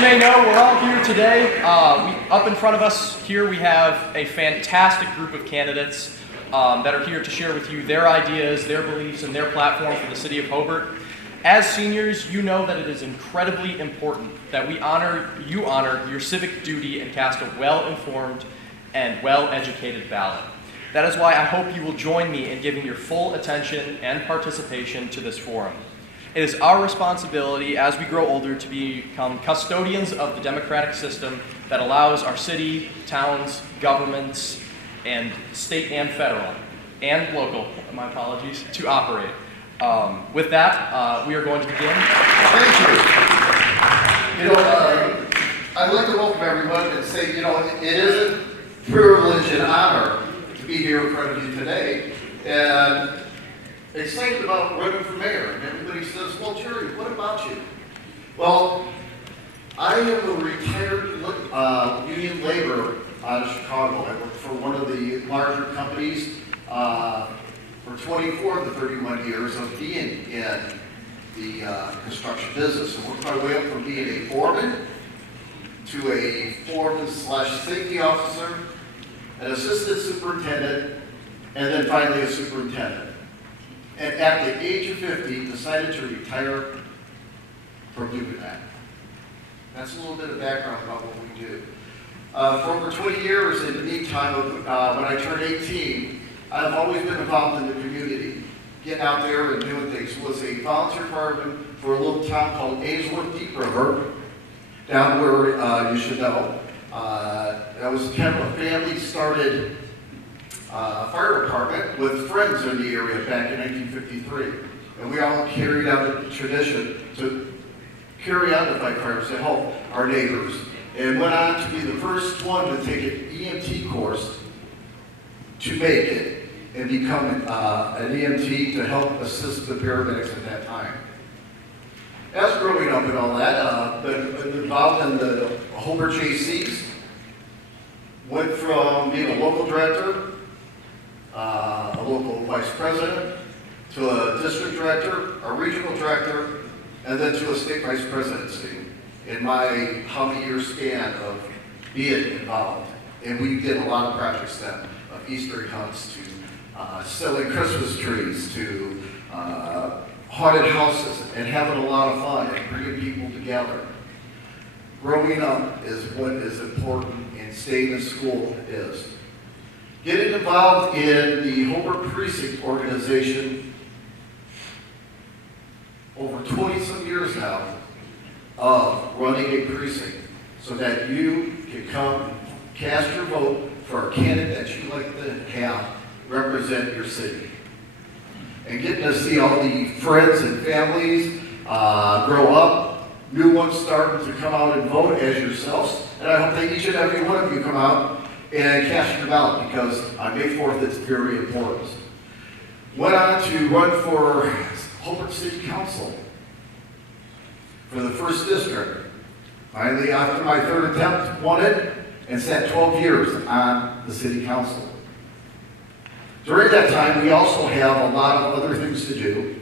you may know, we're all here today. Up in front of us here we have a fantastic group of candidates that are here to share with you their ideas, their beliefs, and their platform for the city of Hobart. As seniors, you know that it is incredibly important that you honor your civic duty and cast a well-informed and well-educated ballot. That is why I hope you will join me in giving your full attention and participation to this forum. It is our responsibility as we grow older to become custodians of the democratic system that allows our city, towns, governments, and state and federal, and local, my apologies, to operate. With that, we are going to begin. Thank you. I'd like to welcome everyone and say, it is a privilege and honor to be here in front of you today. And excited about running for mayor. And everybody says, well, Jerry, what about you? Well, I am a retired union laborer out of Chicago. I worked for one of the larger companies for 24 of the 31 years of being in the construction business. And worked my way up from being a foreman to a foreman/safety officer, an assistant superintendent, and then finally a superintendent. And at the age of 50, decided to retire from doing that. That's a little bit of background about what we do. For over 20 years, in the meantime, when I turned 18, I've always been involved in the community, getting out there and doing things. Was a volunteer fireman for a little town called Ainsworth Deep River, down where you should know. That was kind of a family-started fire department with friends in the area back in 1953. And we all carried out the tradition to carry on the fight fires to help our neighbors. And went on to be the first one to take an EMT course to make it and become an EMT to help assist the paramedics at that time. As growing up and all that, been involved in the Hobart JCs. Went from being a local director, a local vice president, to a district director, a regional director, and then to a state vice presidency in my how many year span of being involved. And we did a lot of projects then, of Easter hunts to selling Christmas trees to haunted houses and having a lot of fun and bringing people together. Growing up is what is important, and staying in school is. Getting involved in the Hobart Precinct organization over 20-some years now of running a precinct so that you can come cast your vote for a candidate that you like to have represent your city. And getting to see all the friends and families grow up, new ones starting to come out and vote as yourselves. And I hope that each and every one of you come out and cast your ballot, because on May 4th it's very important. Went on to run for Hobart City Council for the 1st District. Finally, after my 3rd attempt, won it and sat 12 years on the City Council. During that time, we also have a lot of other things to do.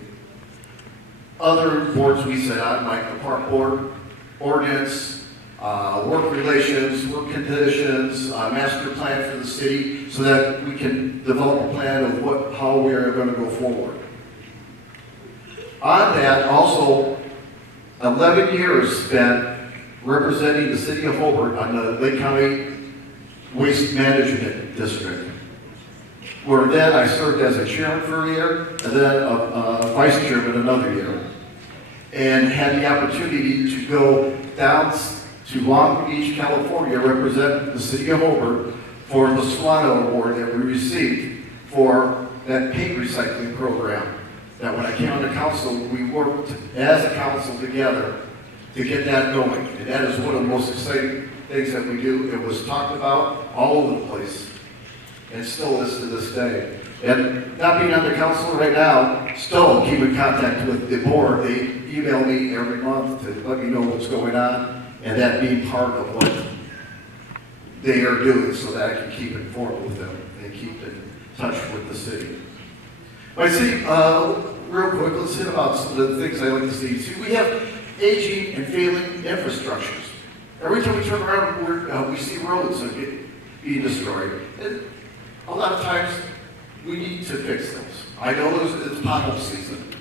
Other boards we sit on, like the Park Board, Ordinance, work relations, work conditions, master plan for the city, so that we can develop a plan of how we are going to go forward. On that, also 11 years spent representing the city of Hobart on the Lake County Waste Management District, where then I served as a chairman for a year and then a vice chairman another year, and had the opportunity to go down to Long Beach, California, represent the city of Hobart for the Swan Award that we received for that paint recycling program. That when I came on the council, we worked as a council together to get that going. And that is one of the most exciting things that we do. It was talked about all over the place, and still is to this day. And not being on the council right now, still keep in contact with the board. They email me every month to let me know what's going on, and that being part of what they are doing so that I can keep informed with them and keep in touch with the city. I see, real quick, let's hit about some of the things I like to see. See, we have aging and failing infrastructures. Every time we turn around, we see roads that being destroyed. And a lot of times, we need to fix those. I know it's pothole season.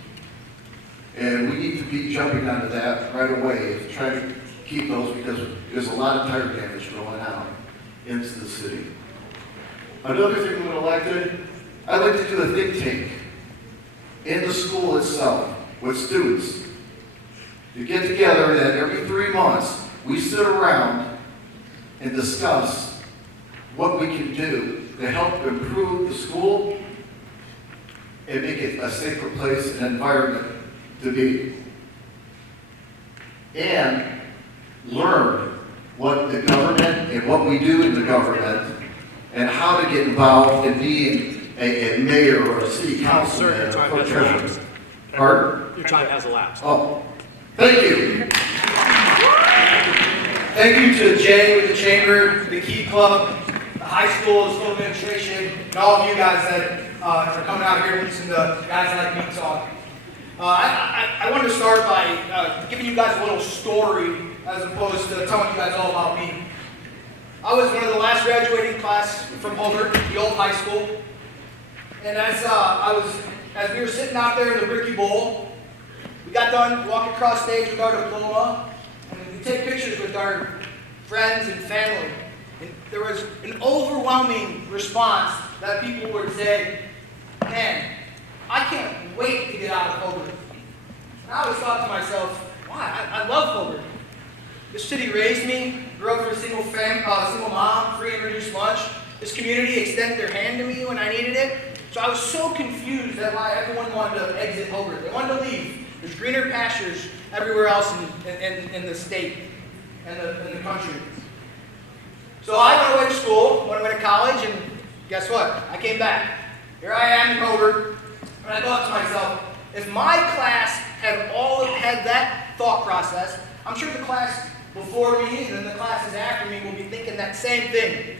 And we need to be jumping onto that right away to try to keep those, because there's a lot of tire damage going on into the city. Another thing when elected, I'd like to do a think tank in the school itself with students. To get together and every 3 months, we sit around and discuss what we can do to help improve the school and make it a safer place and environment to be. And learn what the government and what we do in the government and how to get involved in being a mayor or a city council. Sir, your time has elapsed. Pardon? Your time has elapsed. Oh, thank you. Thank you to Jay with the Chamber, the Key Club, the high school, the school administration, and all of you guys that are coming out here and listening to guys like me talk. I wanted to start by giving you guys a little story as opposed to telling you guys all about me. I was one of the last graduating class from Hobart, the old high school. And as we were sitting out there in the Ricky Bowl, we got done walking across stage with our diploma, and we take pictures with our friends and family. And there was an overwhelming response that people would say, "Man, I can't wait to get out of Hobart." And I always thought to myself, why? I love Hobart. This city raised me, grew up for a single mom, free and reduced lunch. This community extended their hand to me when I needed it. So I was so confused at why everyone wanted to exit Hobart. They wanted to leave. There's greener pastures everywhere else in the state and the country. So I went away to school, went away to college, and guess what? I came back. Here I am in Hobart, and I thought to myself, if my class had that thought process, I'm sure the class before me and then the classes after me will be thinking that same thing.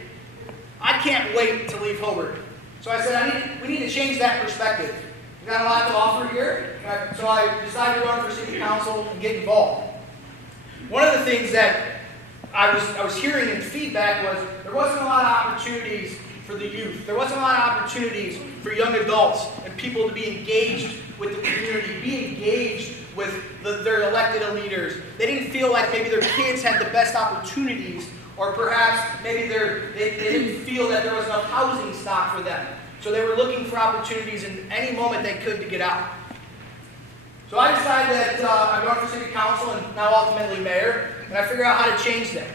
I can't wait to leave Hobart. So I said, we need to change that perspective. We've got a lot to offer here, so I decided to run for city council and get involved. One of the things that I was hearing in feedback was there wasn't a lot of opportunities for the youth. There wasn't a lot of opportunities for young adults and people to be engaged with the community, be engaged with their elected leaders. They didn't feel like maybe their kids had the best opportunities, or perhaps maybe they didn't feel that there was enough housing stock for them. So they were looking for opportunities in any moment they could to get out. So I decided that I'm going for city council and now ultimately mayor, and I figured out how to change that.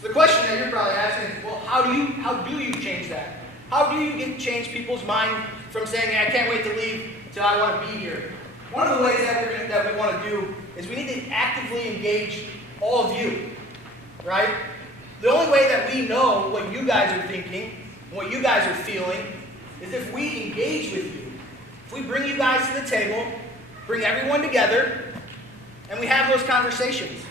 So the question that you're probably asking is, well, how do you change that? How do you change people's mind from saying, hey, I can't wait to leave until I want to be here? One of the ways that we want to do is we need to actively engage all of you, right? The only way that we know what you guys are thinking, what you guys are feeling, is if we engage with you. If we bring you guys to the table, bring everyone together, and we have those conversations.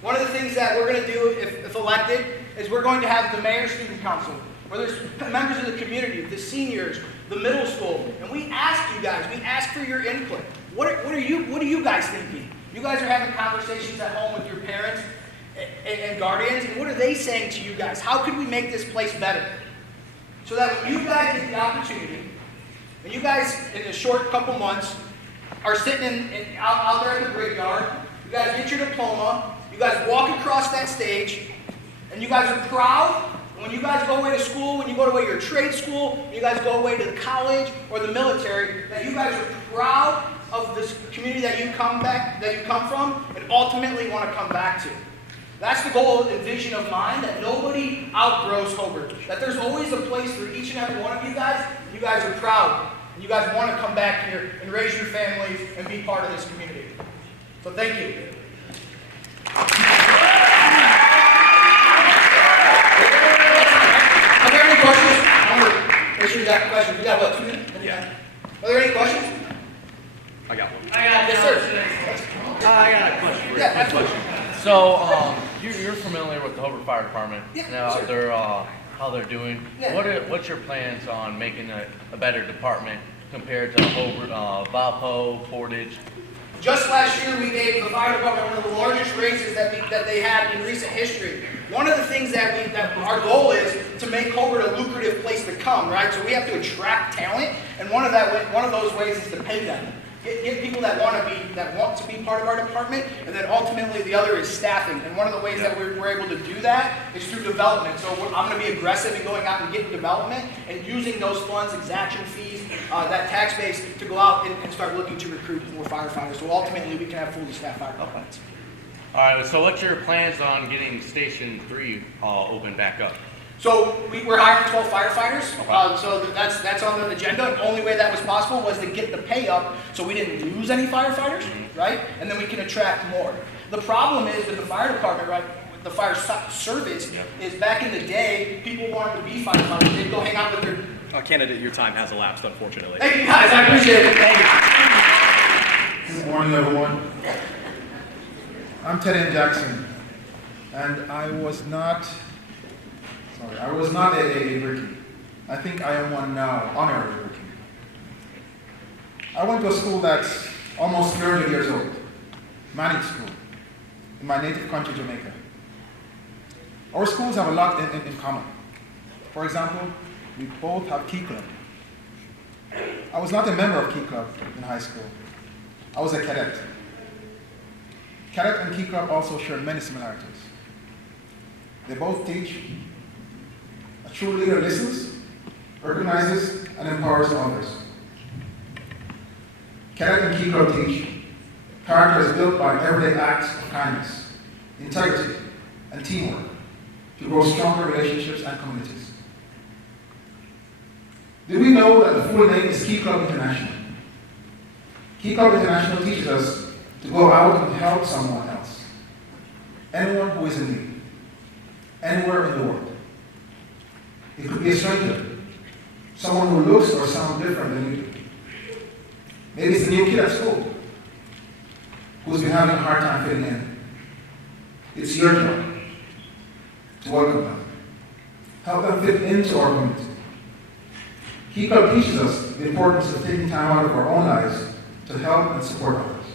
One of the things that we're going to do if elected is we're going to have the mayor's student council, where there's members of the community, the seniors, the middle school, and we ask you guys, we ask for your input. What are you guys thinking? You guys are having conversations at home with your parents and guardians, and what are they saying to you guys? How could we make this place better? So that when you guys get the opportunity, and you guys in a short couple months are sitting out there in the graveyard, you guys get your diploma, you guys walk across that stage, and you guys are proud. And when you guys go away to school, when you go away to your trade school, when you guys go away to college or the military, that you guys are proud of this community that you come from, and ultimately want to come back to. That's the goal and vision of mine, that nobody outgrows Hobart. That there's always a place for each and every one of you guys, and you guys are proud. And you guys want to come back here and raise your families and be part of this community. So thank you. Are there any questions? I want to make sure you got questions. We got what, 2 minutes? Yeah. Are there any questions? I got one. Yes, sir. I got a question for you. Yeah, absolutely. So, you're familiar with the Hobart Fire Department. Yeah, Now, sure. how they're doing. Yeah. What's your plans on making a better department compared to Hobart, Valpo, Portage? Just last year, we gave the fire department one of the largest raises that they had in recent history. One of the things that our goal is to make Hobart a lucrative place to come, right? So we have to attract talent, and one of those ways is to pay them. Get people that want to be part of our department, and then ultimately the other is staffing. And one of the ways that we're able to do that is through development. So I'm going to be aggressive in going out and getting development and using those funds, exaction fees, that tax base to go out and start looking to recruit more firefighters. So ultimately we can have fully staffed fire departments. All right, so what's your plans on getting Station 3 open back up? So we're hiring 12 firefighters, so that's on the agenda. The only way that was possible was to get the pay up so we didn't lose any firefighters, right? And then we can attract more. The problem is with the fire department, right, with the fire service, is back in the day, people wanted to be firefighters. They'd go hang out with their... Candidate, your time has elapsed, unfortunately. Thank you guys, I appreciate it. Thank you. Good morning, everyone. I'm Teddian Jackson, and I was not a rookie. I think I am one now, honorary rookie. I went to a school that's almost 30 years old, Manning School, in my native country, Jamaica. Our schools have a lot in common. For example, we both have Key Club. I was not a member of Key Club in high school. I was a cadet. Cadet and Key Club also share many similarities. They both teach a true leader listens, recognizes, and empowers others. Cadet and Key Club teach character is built by everyday acts of kindness, integrity, and teamwork to grow stronger relationships and communities. Did we know that the full name is Key Club International? Key Club International teaches us to go out and help someone else, anyone who is in need, anywhere in the world. It could be a stranger, someone who looks or sounds different than you do. Maybe it's a new kid at school who's been having a hard time fitting in. It's your job to welcome them, help them fit into our community. Key Club teaches us the importance of taking time out of our own lives to help and support others.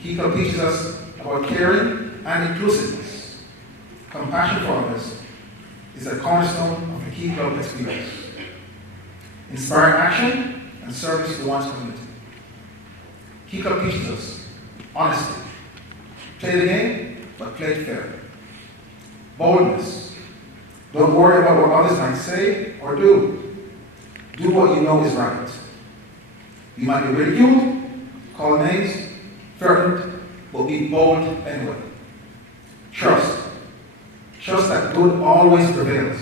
Key Club teaches us about caring and inclusiveness. Compassion for others is a cornerstone of the Key Club experience. Inspiring action and service to one's community. Key Club teaches us honesty. Play the game, but play it fair. Boldness. Don't worry about what others might say or do. Do what you know is right. You might be ridiculed, called names, threatened, but be bold anyway. Trust. Trust that good always prevails.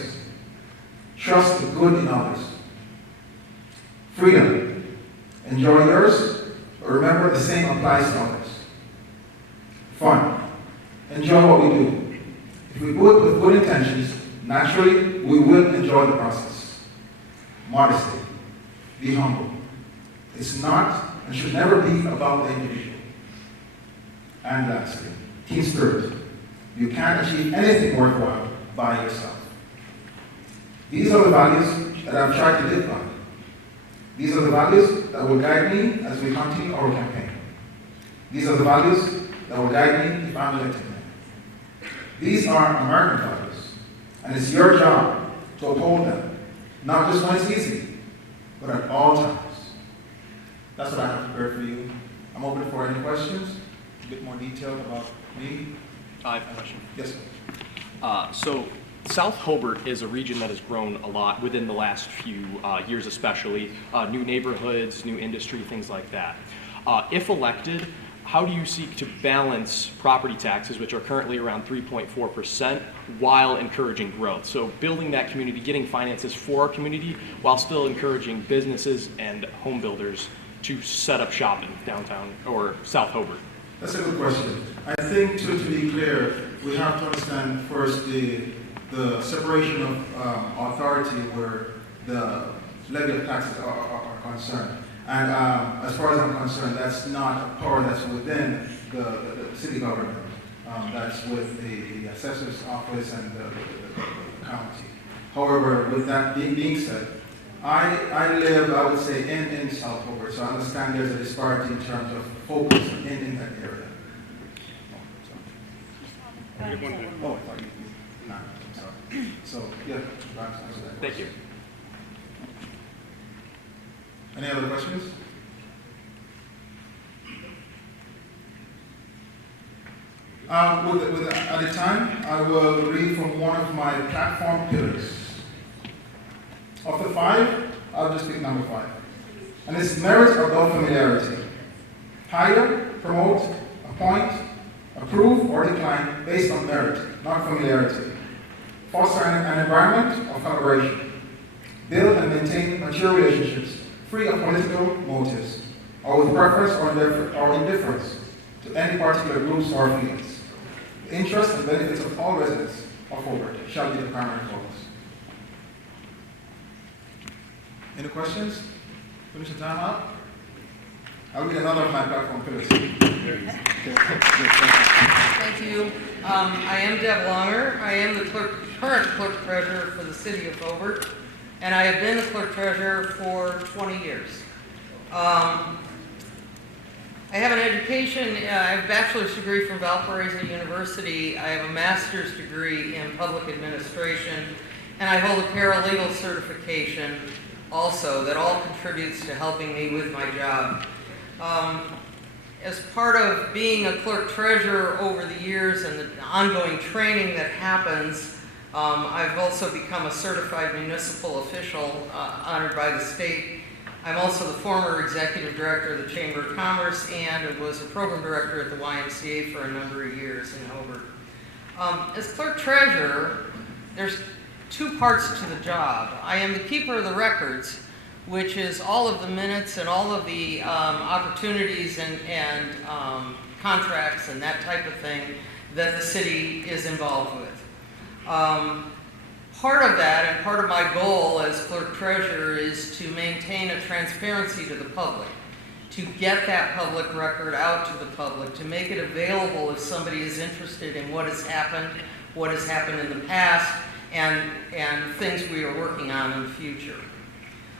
Trust the good in others. Freedom. Enjoy yours, but remember the same applies to others. Fun. Enjoy what we do. If we do it with good intentions, naturally we will enjoy the process. Modesty. Be humble. It's not and should never be about the individual. And lastly, team spirit. You can't achieve anything worthwhile by yourself. These are the values that I've tried to live by. These are the values that will guide me as we continue our campaign. These are the values that will guide me if I'm elected. These are American values, and it's your job to uphold them, not just when it's easy, but at all times. That's what I have prepared for you. I'm open for any questions, a bit more detailed about me. I have a question. Yes, sir. So South Hobart is a region that has grown a lot within the last few years especially. New neighborhoods, new industry, things like that. If elected, how do you seek to balance property taxes, which are currently around 3.4%, while encouraging growth? So building that community, getting finances for our community, while still encouraging businesses and home builders to set up shop in downtown or South Hobart? That's a good question. I think to be clear, we have to understand first the separation of authority where the levy of taxes are concerned. And as far as I'm concerned, that's not a power that's within the city government. That's with the assessor's office and the county. However, with that being said, I live, I would say, in South Hobart, so I understand there's a disparity in terms of focus in that area. Oh, I thought you, no, I'm sorry. So, yeah, perhaps answer that Thank you. question. Any other questions? At the time, I will read from one of my platform pillars. Of the 5, I'll just pick number 5. And it's merit above familiarity. Hire, promote, appoint, approve, or decline based on merit, not familiarity. Foster an environment of collaboration. Build and maintain mature relationships free of political motives, or with preference or indifference to any particular groups or fields. The interests and benefits of all residents of Hobart shall be the primary focus. Any questions? Finish the time up? I'll read another of my platform pillars. Thank you. I am Deb Longer. I am the current clerk treasurer for the city of Hobart, and I have been the clerk treasurer for 20 years. I have an education, I have a bachelor's degree from Valparaiso University. I have a master's degree in public administration, and I hold a paralegal certification also that all contributes to helping me with my job. As part of being a clerk treasurer over the years and the ongoing training that happens, I've also become a certified municipal official honored by the state. I'm also the former executive director of the Chamber of Commerce and was a program director at the YMCA for a number of years in Hobart. As clerk treasurer, there's 2 parts to the job. I am the keeper of the records, which is all of the minutes and all of the opportunities and contracts and that type of thing that the city is involved with. Part of that and part of my goal as clerk treasurer is to maintain a transparency to the public, to get that public record out to the public, to make it available if somebody is interested in what has happened in the past, and things we are working on in the future.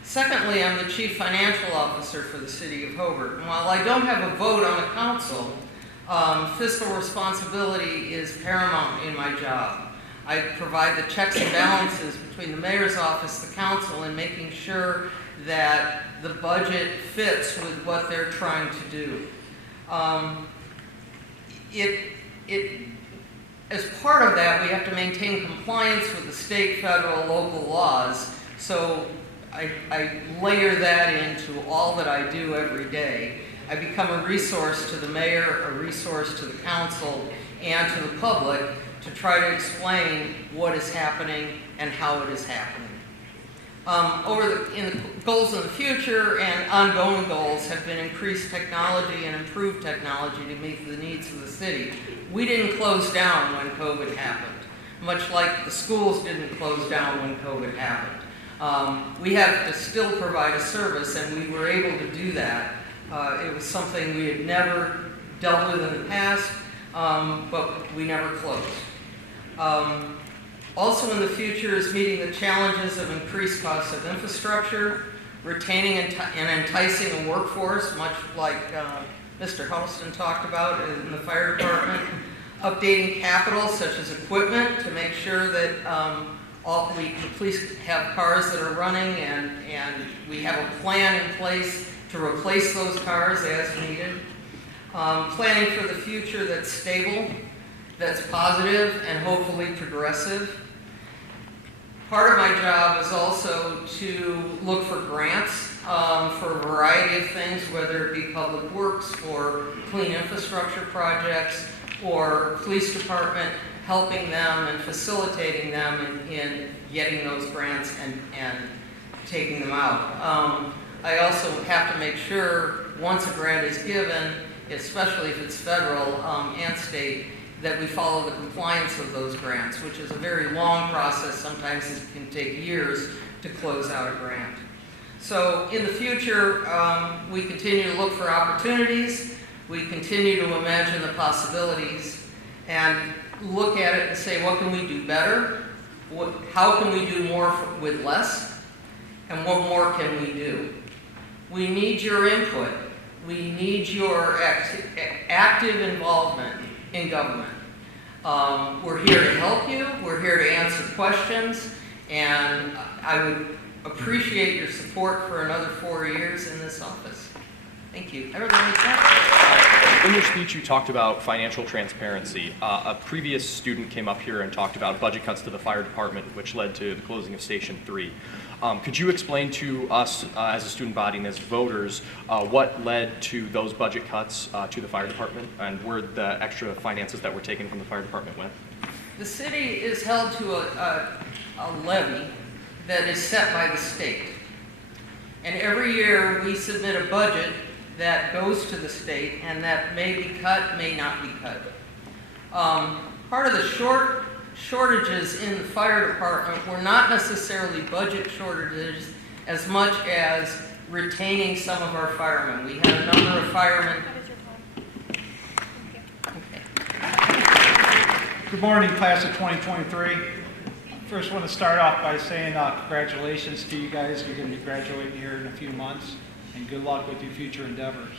Secondly, I'm the Chief Financial Officer for the City of Hobart. And while I don't have a vote on the council, fiscal responsibility is paramount in my job. I provide the checks and balances between the mayor's office, the council, and making sure that the budget fits with what they're trying to do. As part of that, we have to maintain compliance with the state, federal, local laws. So I layer that into all that I do every day. I become a resource to the mayor, a resource to the council, and to the public to try to explain what is happening and how it is happening. In the goals in the future and ongoing goals have been increased technology and improved technology to meet the needs of the city. We didn't close down when COVID happened, much like the schools didn't close down when COVID happened. We have to still provide a service, and we were able to do that. It was something we had never dealt with in the past, but we never closed. Also in the future is meeting the challenges of increased costs of infrastructure, retaining and enticing a workforce, much like Mr. Huddlestun talked about in the fire department, updating capital such as equipment to make sure that the police have cars that are running and we have a plan in place to replace those cars as needed. Planning for the future that's stable, that's positive, and hopefully progressive. Part of my job is also to look for grants for a variety of things, whether it be public works or clean infrastructure projects or police department, helping them and facilitating them in getting those grants and taking them out. I also have to make sure once a grant is given, especially if it's federal and state, that we follow the compliance of those grants, which is a very long process. Sometimes it can take years to close out a grant. So in the future, we continue to look for opportunities. We continue to imagine the possibilities and look at it and say, what can we do better? How can we do more with less? And what more can we do? We need your input. We need your active involvement in government. We're here to help you. We're here to answer questions. And I would appreciate your support for another 4 years in this office. Thank you. Everybody, In your speech, you talked about financial transparency. A previous student came up here and talked about budget cuts to the fire department, which led to the closing of Station 3. Could you explain to us, as a student body and as voters, what led to those budget cuts to the fire department, and where the extra finances that were taken from the fire department went? the city is held to a levy that is set by the state. And every year we submit a budget that goes to the state, and that may be cut, may not be cut. Part of the shortages in the fire department were not necessarily budget shortages as much as retaining some of our firemen. We had a number of firemen. Good morning, class of 2023. First, I want to start off by saying congratulations to you guys. You're going to be graduating here in a few months, and good luck with your future endeavors.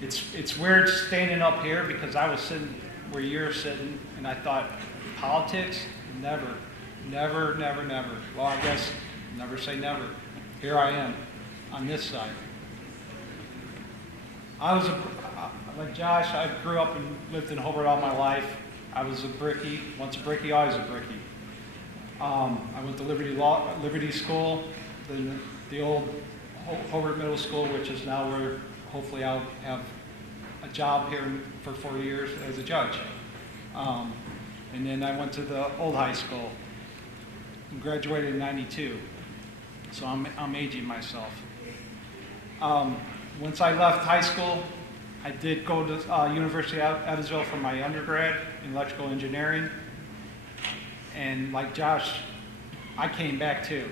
It's weird standing up here because I was sitting where you're sitting, and I thought, politics? Never. Well, I guess never say never. Here I am on this side. Like Josh, I grew up and lived in Hobart all my life. I was a brickie. Once a brickie, always a brickie. I went to Liberty School, then the old Hobart Middle School, which is now where hopefully I'll have a job here for 4 years as a judge. And then I went to the old high school and graduated in '92. So I'm aging myself. Once I left high school, I did go to University of Evansville for my undergrad in electrical engineering. And like Josh, I came back too,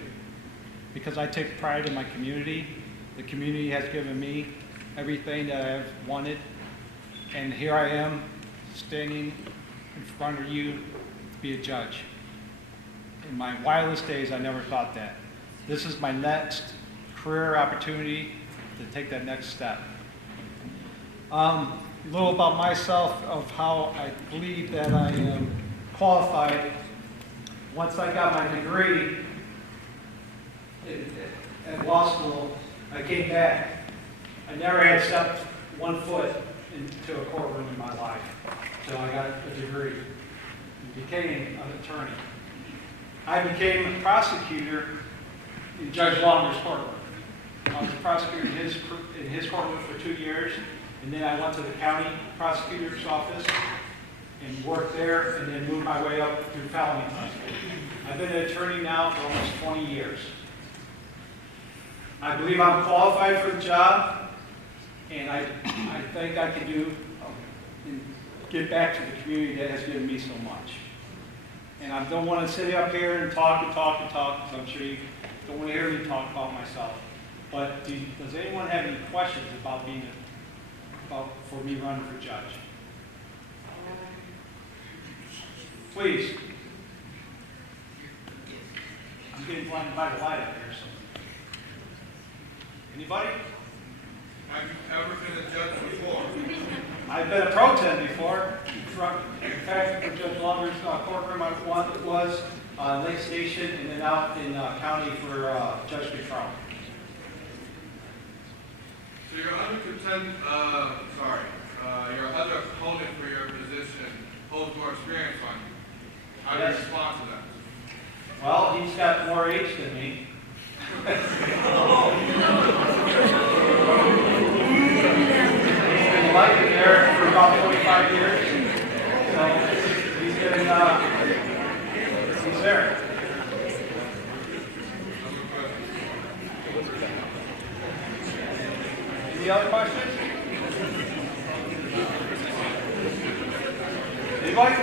because I take pride in my community. The community has given me everything that I've wanted. And here I am, standing in front of you to be a judge. In my wildest days, I never thought that. This is my next career opportunity to take that next step. A little about myself, of how I believe that I am qualified. Once I got my degree at law school, I came back. I never had stepped 1 foot into a courtroom in my life until I got a degree and became an attorney. I became a prosecutor in Judge Longer's courtroom. I was a prosecutor in his courtroom for 2 years. And then I went to the county prosecutor's office and worked there, and then moved my way up through felony prosecutor. I've been an attorney now for almost 20 years. I believe I'm qualified for the job, and I think I can do and give back to the community that has given me so much. And I don't want to sit up here and talk, because I'm sure you don't want to hear me talk about myself. But does anyone have any questions about for me running for judge? Please. I'm getting blinded by the light up here. So. Anybody? Have you ever been a judge before? I've been a pro tem before. In fact, for Judge Longer's courtroom, I was Lake Station, and then out in county for Judge Control. So your other opponent for your position holds more experience on you. How do you respond to that? Well, he's got more age than me. He's been like there for about 25 years. So he's there. Any other questions? Anybody?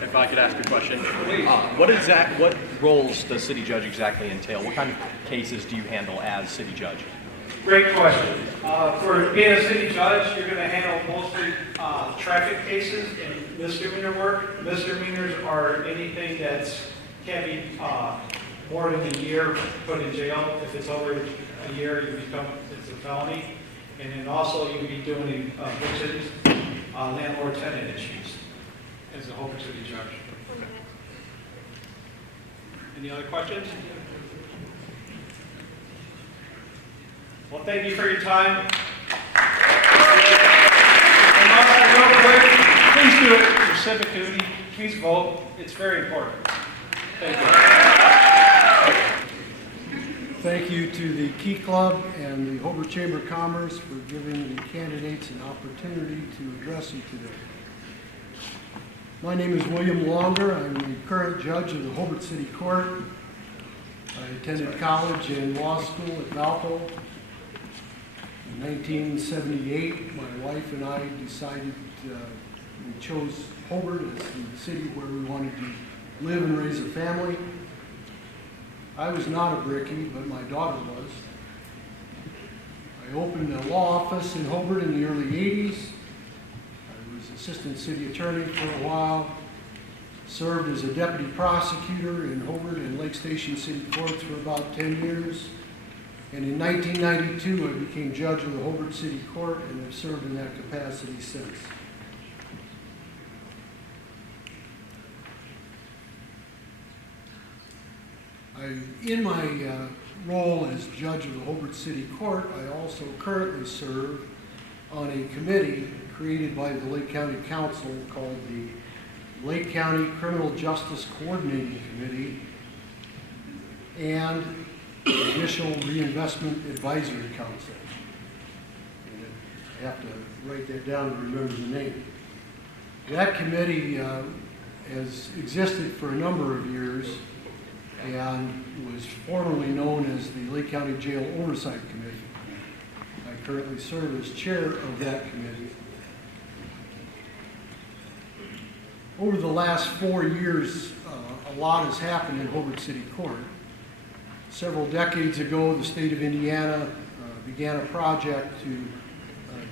If I could ask a question. Please. What roles does city judge exactly entail? What kind of cases do you handle as city judge? Great question. For being a city judge, you're going to handle mostly traffic cases and misdemeanor work. Misdemeanors are anything that's can be more than a year put in jail. If it's over a year, it's a felony. And then also you'll be doing evictions, landlord-tenant issues as a Hobart City judge. Any other questions? Well, thank you for your time. And also, real quick, please do it your civic duty. Please vote. It's very important. Thank you. Thank you to the Key Club and the Hobart Chamber of Commerce for giving the candidates an opportunity to address you today. My name is William Longer. I'm the current judge of the Hobart City Court. I attended college and law school at Valpo. In 1978, my wife and I decided we chose Hobart as the city where we wanted to live and raise a family. I was not a brickie, but my daughter was. I opened a law office in Hobart in the early 80s. I was assistant city attorney for a while, served as a deputy prosecutor in Hobart and Lake Station City Courts for about 10 years. And in 1992, I became judge of the Hobart City Court and have served in that capacity since. In my role as judge of the Hobart City Court, I also currently serve on a committee created by the Lake County Council called the Lake County Criminal Justice Coordinating Committee and Judicial Reinvestment Advisory Council. And I have to write that down to remember the name. That committee has existed for a number of years and was formerly known as the Lake County Jail Oversight Committee. I currently serve as chair of that committee. Over the last 4 years, a lot has happened in Hobart City Court. Several decades ago, the state of Indiana began a project to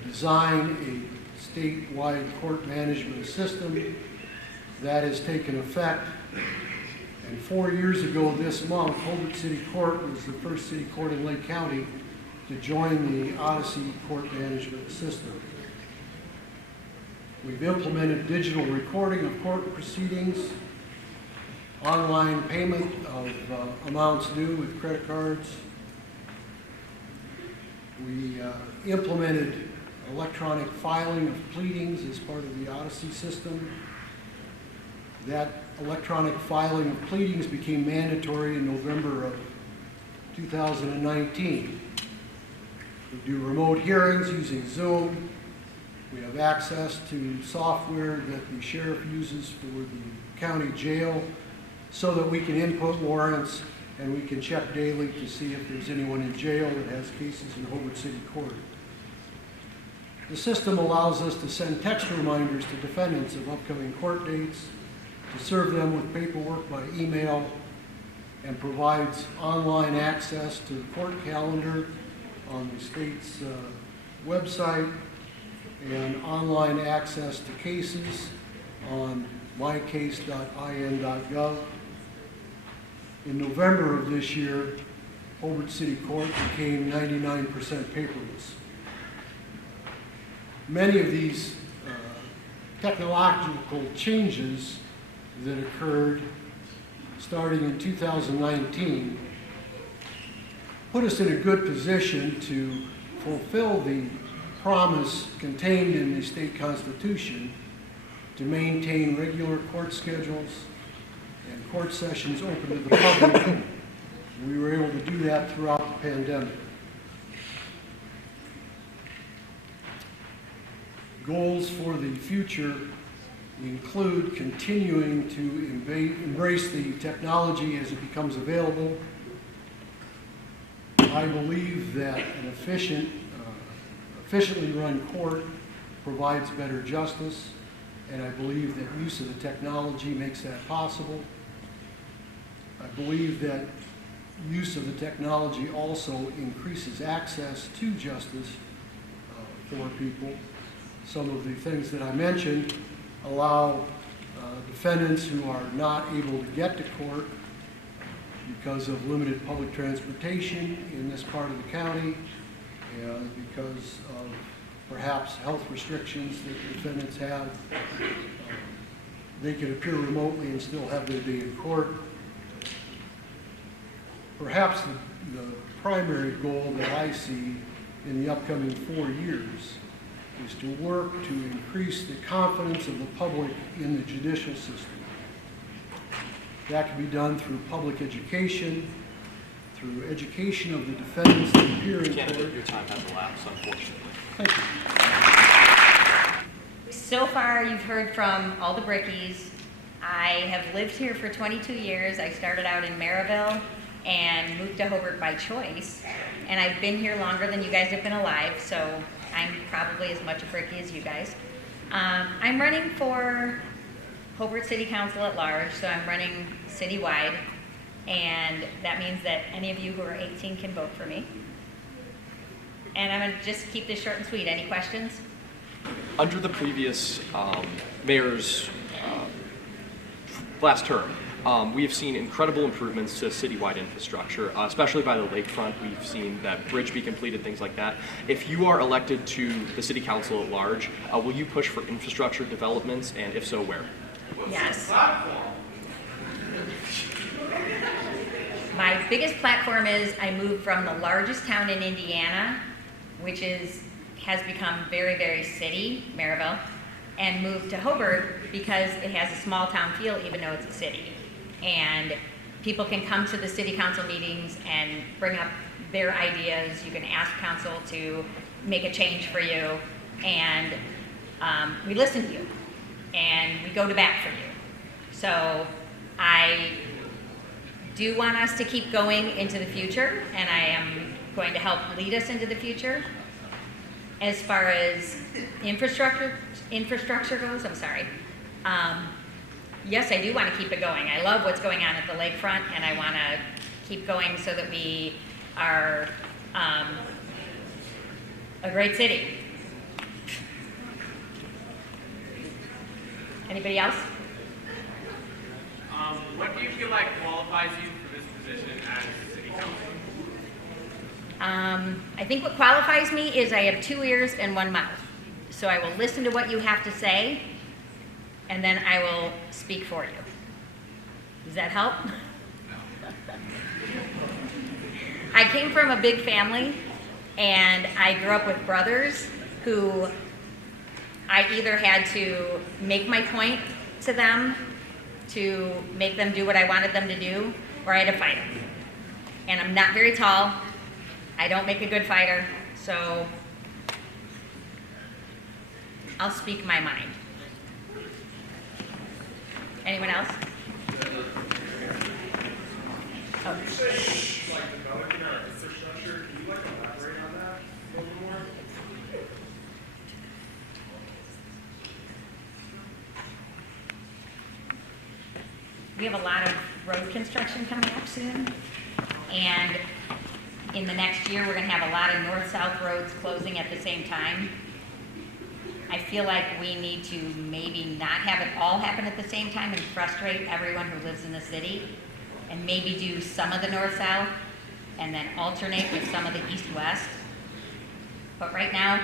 design a statewide court management system that has taken effect. And 4 years ago this month, Hobart City Court was the first city court in Lake County to join the Odyssey court management system. We've implemented digital recording of court proceedings, online payment of amounts due with credit cards. We implemented electronic filing of pleadings as part of the Odyssey system. That electronic filing of pleadings became mandatory in November of 2019. We do remote hearings using Zoom. We have access to software that the sheriff uses for the county jail so that we can input warrants and we can check daily to see if there's anyone in jail that has cases in Hobart City Court. The system allows us to send text reminders to defendants of upcoming court dates, to serve them with paperwork by email, and provides online access to the court calendar on the state's website and online access to cases on mycase.in.gov. In November of this year, Hobart City Court became 99% paperless. Many of these technological changes that occurred starting in 2019 put us in a good position to fulfill the promise contained in the state constitution to maintain regular court schedules and court sessions open to the public. We were able to do that throughout the pandemic. Goals for the future include continuing to embrace the technology as it becomes available. I believe that an efficiently run court provides better justice, and I believe that use of the technology makes that possible. I believe that use of the technology also increases access to justice for people. Some of the things that I mentioned allow defendants who are not able to get to court because of limited public transportation in this part of the county, and because of perhaps health restrictions that the defendants have. They can appear remotely and still have their day in court. Perhaps the primary goal that I see in the upcoming 4 years is to work to increase the confidence of the public in the judicial system. That can be done through public education, through education of the defendants that appear in court. Candidate, your time has elapsed, unfortunately. Thank you. So far, you've heard from all the brickies. I have lived here for 22 years. I started out in Maryville and moved to Hobart by choice. And I've been here longer than you guys have been alive, so I'm probably as much a brickie as you guys. I'm running for Hobart City Council at large, so I'm running citywide. And that means that any of you who are 18 can vote for me. And I'm gonna just keep this short and sweet. Any questions? Under the previous mayor's last term, we have seen incredible improvements to citywide infrastructure, especially by the lakefront. We've seen that bridge be completed, things like that. If you are elected to the city council at large, will you push for infrastructure developments, and if so, where? Yes. My biggest platform is I moved from the largest town in Indiana, which has become very, very city, Maryville, and moved to Hobart because it has a small town feel even though it's a city. And people can come to the city council meetings and bring up their ideas. You can ask council to make a change for you, and we listen to you, and we go to bat for you. So I do want us to keep going into the future, and I am going to help lead us into the future. As far as infrastructure goes, I'm sorry. Yes, I do want to keep it going. I love what's going on at the lakefront, and I want to keep going so that we are a great city. Anybody else? What do you feel like qualifies you for this position as city council? I think what qualifies me is I have 2 ears and 1 mouth. So I will listen to what you have to say, and then I will speak for you. Does that help? I came from a big family, and I grew up with brothers who I either had to make my point to them to make them do what I wanted them to do, or I had to fight them. And I'm not very tall. I don't make a good fighter, so I'll speak my mind. Anyone else? Oh. You say like developing our infrastructure. Can you elaborate on that a little more? We have a lot of road construction coming up soon, and in the next year, we're going to have a lot of north-south roads closing at the same time. I feel like we need to maybe not have it all happen at the same time and frustrate everyone who lives in the city, and maybe do some of the north-south and then alternate with some of the east-west. But right now,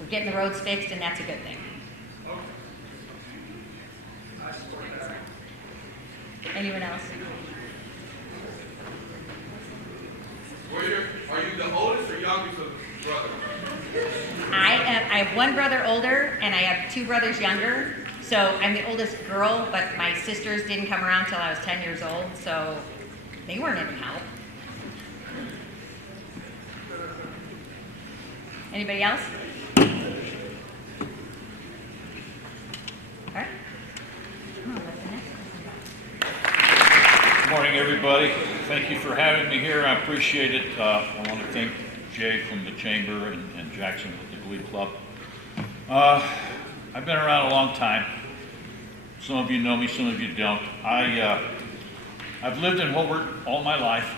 we're getting the roads fixed, and that's a good thing. Anyone else? Are you the oldest or youngest of the brothers? I have 1 brother older, and I have 2 brothers younger. So I'm the oldest girl, but my sisters didn't come around till I was 10 years old, so they weren't any help. Anybody else? All right. Come on, let the next person go. Good morning, everybody. Thank you for having me here. I appreciate it. I want to thank Jay from the Chamber and Jackson with the Glee Club. I've been around a long time. Some of you know me, some of you don't. I've lived in Hobart all my life.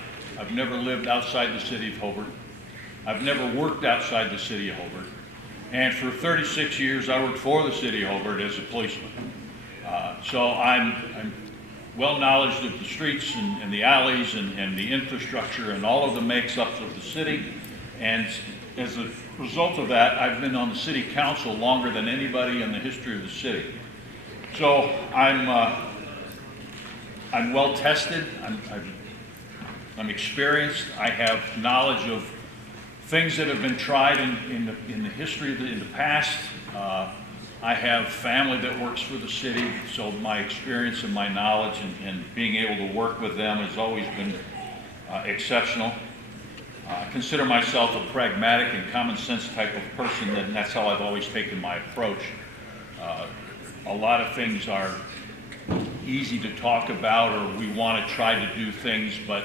I've never lived outside the city of Hobart. I've never worked outside the city of Hobart. And for 36 years, I worked for the city of Hobart as a policeman. So I'm well knowledgeable of the streets and the alleys and the infrastructure and all of the makes up of the city. And as a result of that, I've been on the city council longer than anybody in the history of the city. So I'm well tested. I'm experienced. I have knowledge of things that have been tried in the history in the past. I have family that works for the city, so my experience and my knowledge and being able to work with them has always been exceptional. I consider myself a pragmatic and common sense type of person, and that's how I've always taken my approach. A lot of things are easy to talk about, or we want to try to do things, but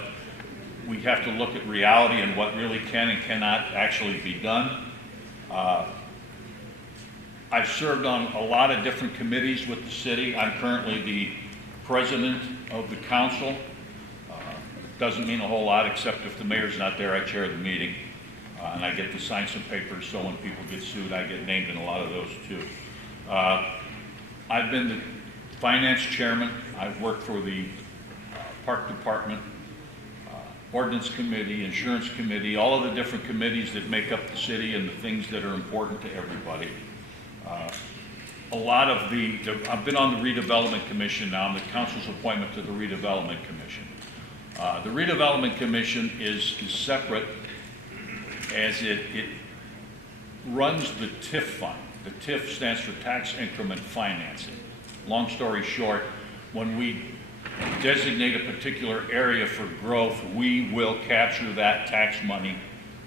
we have to look at reality and what really can and cannot actually be done. I've served on a lot of different committees with the city. I'm currently the president of the council. Doesn't mean a whole lot, except if the mayor's not there, I chair the meeting. And I get to sign some papers, so when people get sued, I get named in a lot of those too. I've been the finance chairman. I've worked for the park department, ordinance committee, insurance committee, all of the different committees that make up the city and the things that are important to everybody. A lot of I've been on the redevelopment commission now. I'm the council's appointment to the redevelopment commission. The redevelopment commission is separate as it runs the TIF fund. The TIF stands for tax increment financing. Long story short, when we designate a particular area for growth, we will capture that tax money,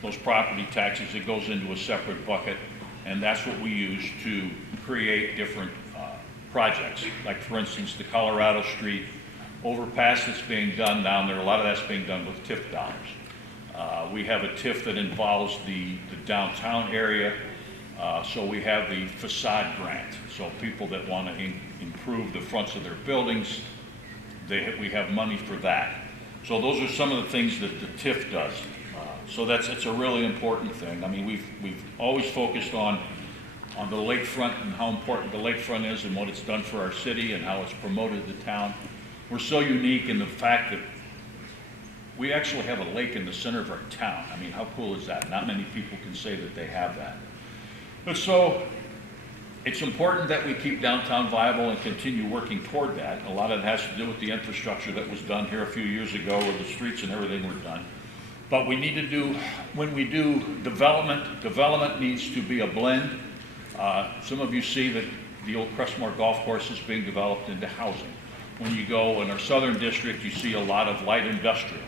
those property taxes. It goes into a separate bucket, and that's what we use to create different projects. Like, for instance, the Colorado Street overpass that's being done down there. A lot of that's being done with TIF dollars. We have a TIF that involves the downtown area, so we have the facade grant. So people that want to improve the fronts of their buildings, we have money for that. So those are some of the things that the TIF does. So it's a really important thing. I mean, we've always focused on the lakefront and how important the lakefront is and what it's done for our city and how it's promoted the town. We're so unique in the fact that we actually have a lake in the center of our town. I mean, how cool is that? Not many people can say that they have that. But so it's important that we keep downtown viable and continue working toward that. A lot of it has to do with the infrastructure that was done here a few years ago, where the streets and everything were done. But we need to do, when we do development needs to be a blend. Some of you see that the old Crestmore Golf Course is being developed into housing. When you go in our southern district, you see a lot of light industrial.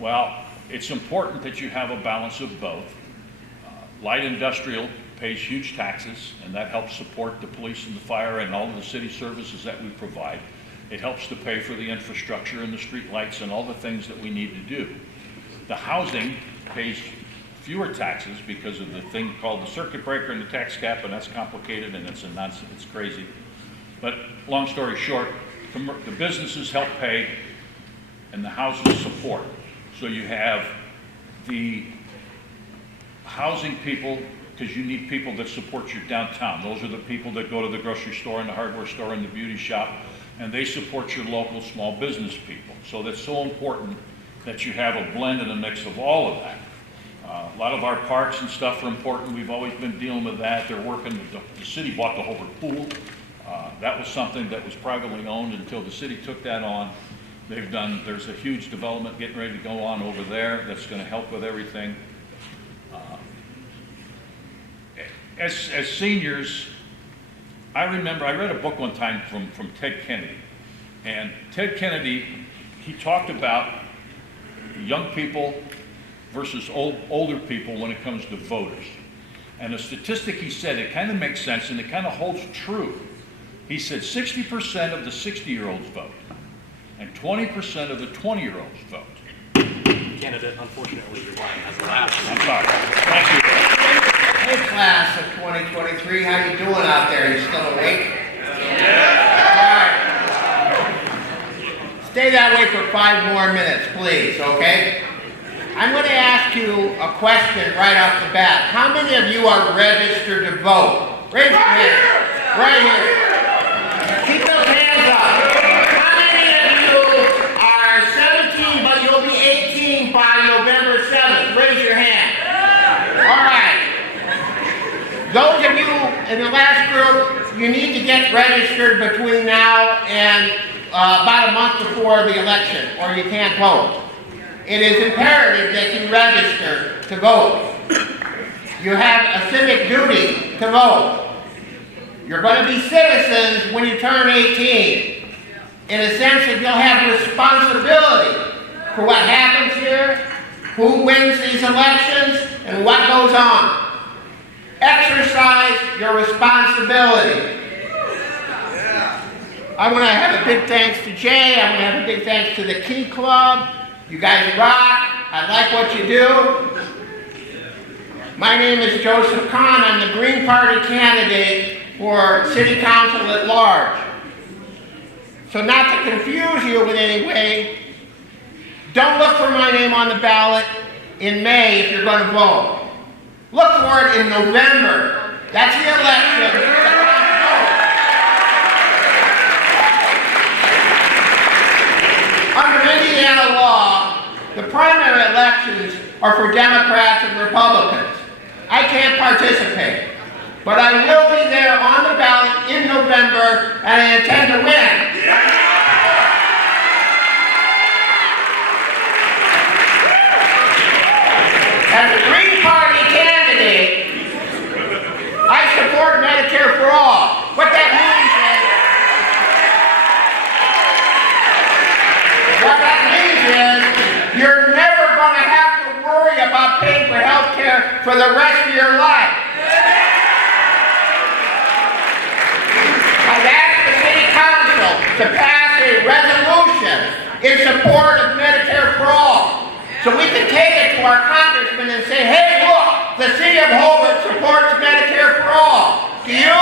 Well, it's important that you have a balance of both. Light industrial pays huge taxes, and that helps support the police and the fire and all of the city services that we provide. It helps to pay for the infrastructure and the street lights and all the things that we need to do. The housing pays fewer taxes because of the thing called the circuit breaker and the tax cap, and that's complicated and it's crazy. But long story short, the businesses help pay and the houses support. So you have the housing people, because you need people that support your downtown. Those are the people that go to the grocery store and the hardware store and the beauty shop, and they support your local small business people. So that's so important that you have a blend and a mix of all of that. A lot of our parks and stuff are important. We've always been dealing with that. They're working, the city bought the Hobart Pool. That was something that was privately owned until the city took that on. There's a huge development getting ready to go on over there that's going to help with everything. As seniors, I remember, I read a book one time from Ted Kennedy. And Ted Kennedy, he talked about young people versus older people when it comes to voters. And the statistic he said, it kind of makes sense and it kind of holds true. He said 60% of the 60-year-olds vote and 20% of the 20-year-olds vote. Candidate, unfortunately, your line has elapsed. I'm sorry. Thank you. Hey, class of 2023, how you doing out there? You still awake? stay that way for 5 more minutes, please, okay? I'm going to ask you a question right off the bat. How many of you are registered to vote? Raise your hand. Right here. Keep those hands up. How many of you are 17, but you'll be 18 by November 7th? Raise your hand. All right. Those of you in the last group, you need to get registered between now and about a month before the election, or you can't vote. It is imperative that you register to vote. You have a civic duty to vote. You're going to be citizens when you turn 18. In a sense that you'll have responsibility for what happens here, who wins these elections, and what goes on. Exercise your responsibility. I want to have a big thanks to Jay. I want to have a big thanks to the Key Club. You guys rock. I like what you do. My name is Joseph Conn. I'm the Green Party candidate for City Council at large. So not to confuse you in any way, don't look for my name on the ballot in May if you're going to vote. Look for it in November. That's the election. Under Indiana law, the primary elections are for Democrats and Republicans. I can't participate, but I will be there on the ballot in November, and I intend to win. As a Green Party candidate, I support Medicare for all. What that means is, you're never going to have to worry about paying for health care for the rest of your life. I've asked the City Council to pass a resolution in support of Medicare for all. So we can take it to our congressman and say, hey, look, the city of Hobart supports Medicare for all. Do you?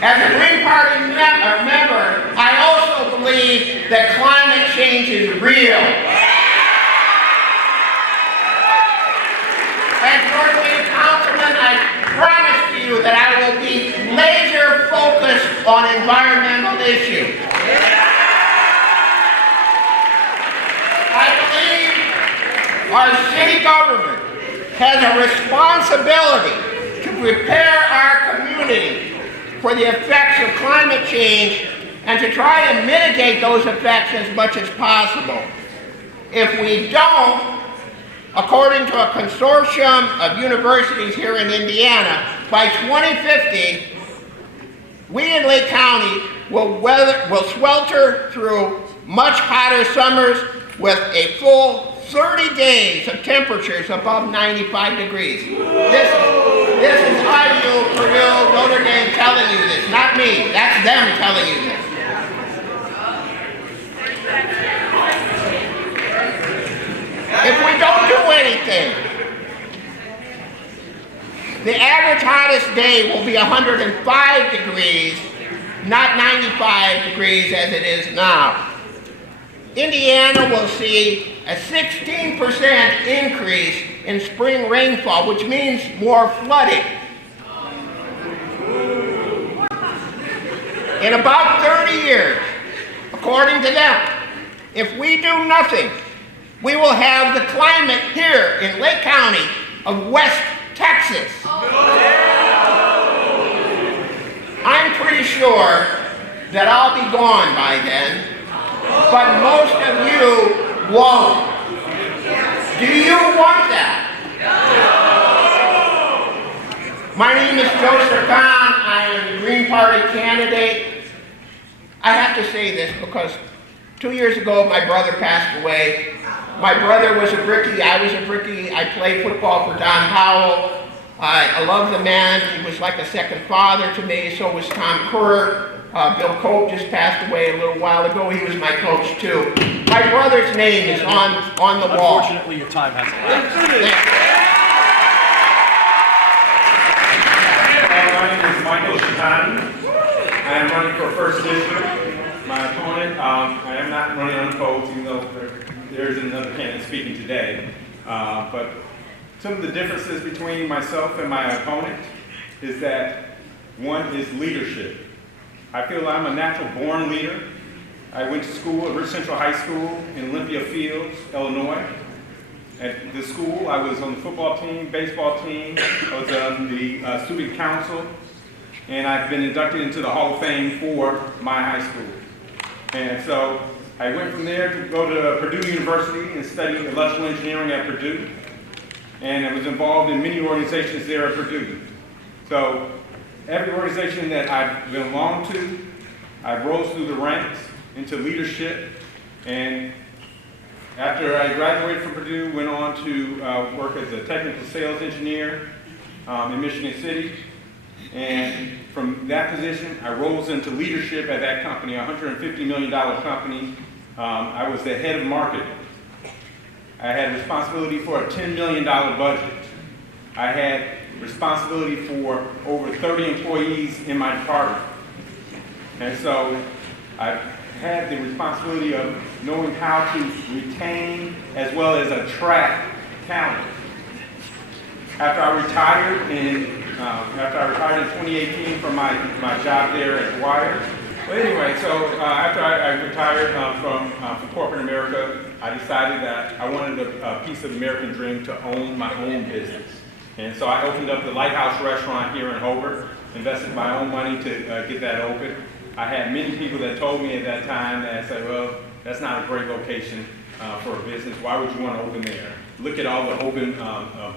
As a Green Party member, I also believe that climate change is real. As your city councilman, I promise to you that I will be laser focused on environmental issues. I believe our city government has a responsibility to prepare our community for the effects of climate change and to try and mitigate those effects as much as possible. If we don't, according to a consortium of universities here in Indiana, by 2050, we in Lake County will swelter through much hotter summers with a full 30 days of temperatures above 95 degrees. This is IU, Purdue, Notre Dame telling you this, not me. That's them telling you this. If we don't do anything, the average hottest day will be 105 degrees, not 95 degrees as it is now. Indiana will see a 16% increase in spring rainfall, which means more flooding. In about 30 years, according to them, if we do nothing, we will have the climate here in Lake County of West Texas. I'm pretty sure that I'll be gone by then, but most of you won't. Do you want that? My name is Joseph Conn. I am the Green Party candidate. I have to say this because 2 years ago my brother passed away. My brother was a brickie, I was a brickie. I played football for Don Howell. I love the man. He was like a second father to me. So was Tom Kerr. Bill Cope just passed away a little while ago. He was my coach too. My brother's name is on the wall. Unfortunately, your time has elapsed. Chhutani. I am running for first district. My opponent, I am not running unopposed, even though there is another candidate speaking today. But some of the differences between myself and my opponent is that one is leadership. I feel I'm a natural born leader. I went to school at Rich Central High School in Olympia Fields, Illinois. At the school, I was on the football team, baseball team, I was on the student council, and I've been inducted into the Hall of Fame for my high school. And so I went from there to go to Purdue University and study electrical engineering at Purdue. And I was involved in many organizations there at Purdue. So every organization that I've belonged to, I rose through the ranks into leadership. And after I graduated from Purdue, went on to work as a technical sales engineer in Michigan City. And from that position, I rose into leadership at that company, a $150 million company. I was the head of marketing. I had responsibility for a $10 million budget. I had responsibility for over 30 employees in my department. And so I had the responsibility of knowing how to retain as well as attract talent. After I retired in 2018 from my job there at Wire. But anyway, so after I retired from corporate America, I decided that I wanted a piece of the American dream to own my own business. And so I opened up the Lighthouse Restaurant here in Hobart, invested my own money to get that open. I had many people that told me at that time that said, well, that's not a great location for a business. Why would you want to open there? Look at all the open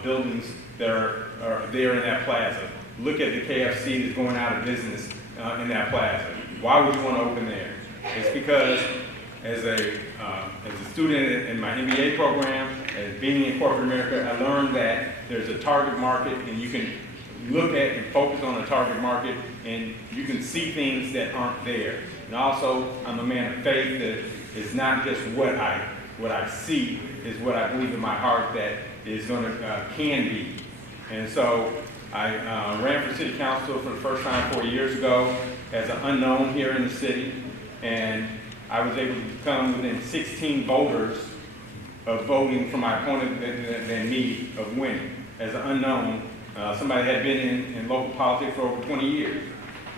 buildings that are there in that plaza. Look at the KFC that's going out of business in that plaza. Why would you want to open there? It's because as a student in my MBA program, as being in corporate America, I learned that there's a target market and you can look at and focus on the target market and you can see things that aren't there. And also, I'm a man of faith that it's not just what I see, is what I believe in my heart that is going to, can be. And so I ran for city council for the first time 4 years ago as an unknown here in the city. And I was able to come within 16 voters of voting for my opponent than me of winning as an unknown. Somebody had been in local politics for over 20 years.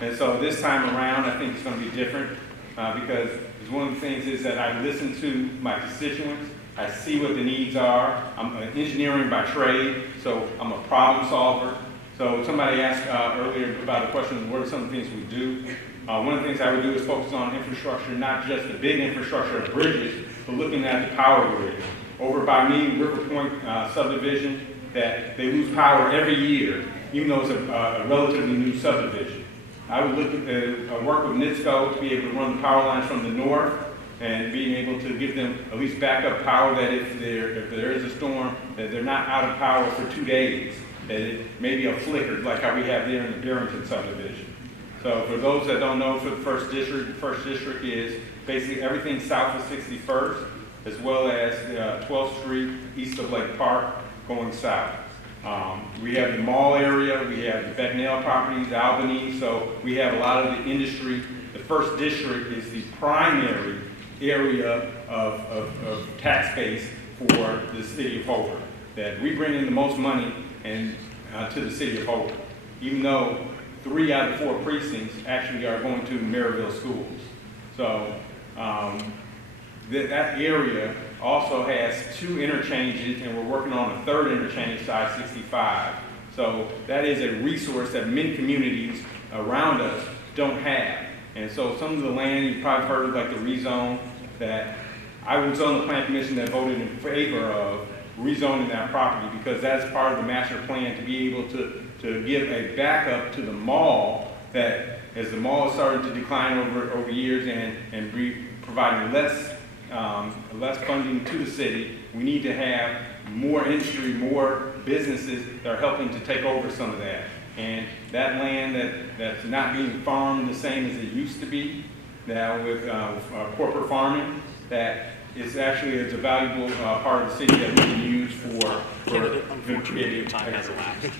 And so this time around, I think it's going to be different because one of the things is that I listen to my constituents. I see what the needs are. I'm an engineering by trade, so I'm a problem solver. So somebody asked earlier about the question, what are some of the things we do? One of the things I would do is focus on infrastructure, not just the big infrastructure of bridges, but looking at the power grid. Over by me, River Point subdivision, that they lose power every year, even though it's a relatively new subdivision. I would look at work with NITSCO to be able to run the power lines from the north and being able to give them at least backup power that if there is a storm, that they're not out of power for 2 days, that it may be a flicker like how we have there in the Barrington subdivision. So for those that don't know, for the first district is basically everything south of 61st, as well as 12th Street east of Lake Park going south. We have the mall area, we have the Becknell properties, Albany, so we have a lot of the industry. The first district is the primary area of tax base for the city of Hobart. That we bring in the most money to the city of Hobart, even though 3 out of 4 precincts actually are going to Maryville schools. So that area also has 2 interchanges, and we're working on a 3rd interchange to I-65. So that is a resource that many communities around us don't have. And so some of the land, you've probably heard of like the rezone, that I was on the plan commission that voted in favor of rezoning that property because that's part of the master plan to be able to give a backup to the mall that as the mall is starting to decline over years and providing less funding to the city, we need to have more industry, more businesses that are helping to take over some of that. And that land that's not being farmed the same as it used to be, now with corporate farming, that is actually a valuable part of the city that we can use for Unfortunately, your time has elapsed.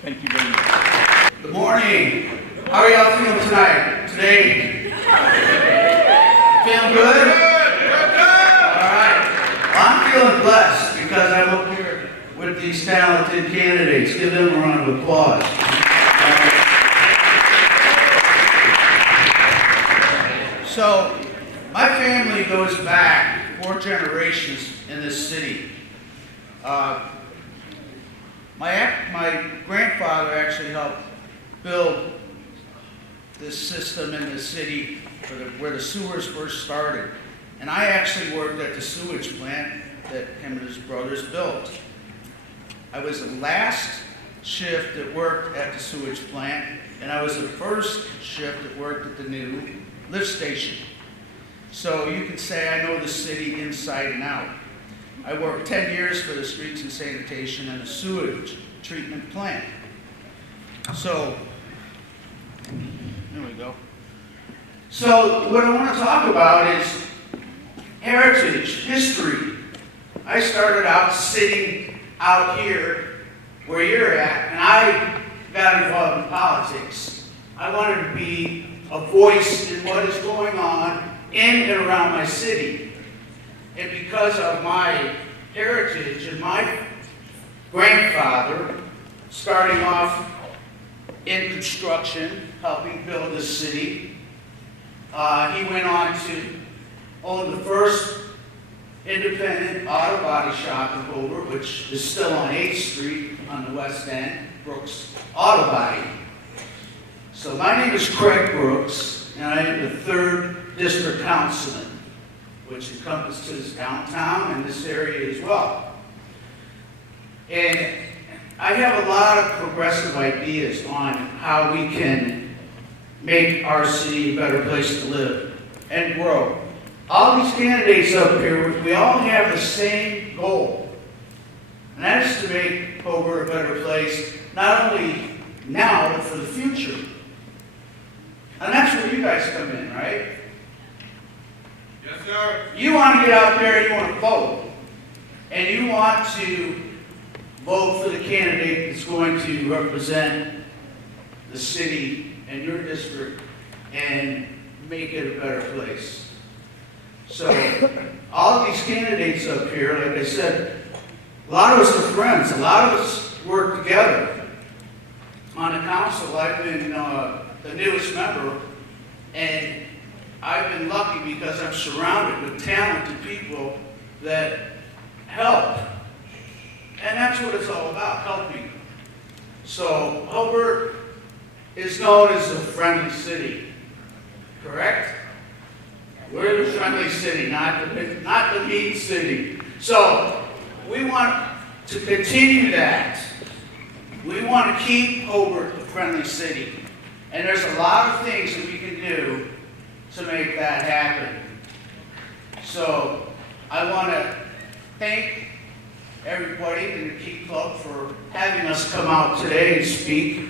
Thank you very much. Good morning. How are y'all feeling tonight? Today? Feeling good? All right. Well, I'm feeling blessed because I'm up here with these talented candidates. Give them a round of applause. So, my family goes back 4 generations in this city. My grandfather actually helped build this system in the city where the sewers first started. And I actually worked at the sewage plant that him and his brothers built. I was the last shift that worked at the sewage plant, and I was the first shift that worked at the new lift station. So you can say I know the city inside and out. I worked 10 years for the streets and sanitation and the sewage treatment plant. So, there we go. So what I want to talk about is heritage, history. I started out sitting out here where you're at, and I got involved in politics. I wanted to be a voice in what is going on in and around my city. And because of my heritage and my grandfather starting off in construction, helping build this city, he went on to own the first independent auto body shop in Hobart, which is still on 8th Street on the west end, Brooks Auto Body. So my name is Craig Brooks, and I am the 3rd District Councilman, which encompasses downtown and this area as well. And I have a lot of progressive ideas on how we can make our city a better place to live and grow. All these candidates up here, we all have the same goal, and that is to make Hobart a better place, not only now, but for the future. And that's where you guys come in, right? Yes, sir. You want to get out there and you want to vote. And you want to vote for the candidate that's going to represent the city and your district and make it a better place. So, all of these candidates up here, like I said, a lot of us are friends. A lot of us work together. On the council, I've been the newest member, and I've been lucky because I'm surrounded with talented people that help. And that's what it's all about, helping. So, Hobart is known as a friendly city, correct? We're the friendly city, not the mean city. So, we want to continue that. We want to keep Hobart a friendly city. And there's a lot of things that we can do to make that happen. So, I want to thank everybody in the Key Club for having us come out today and speak.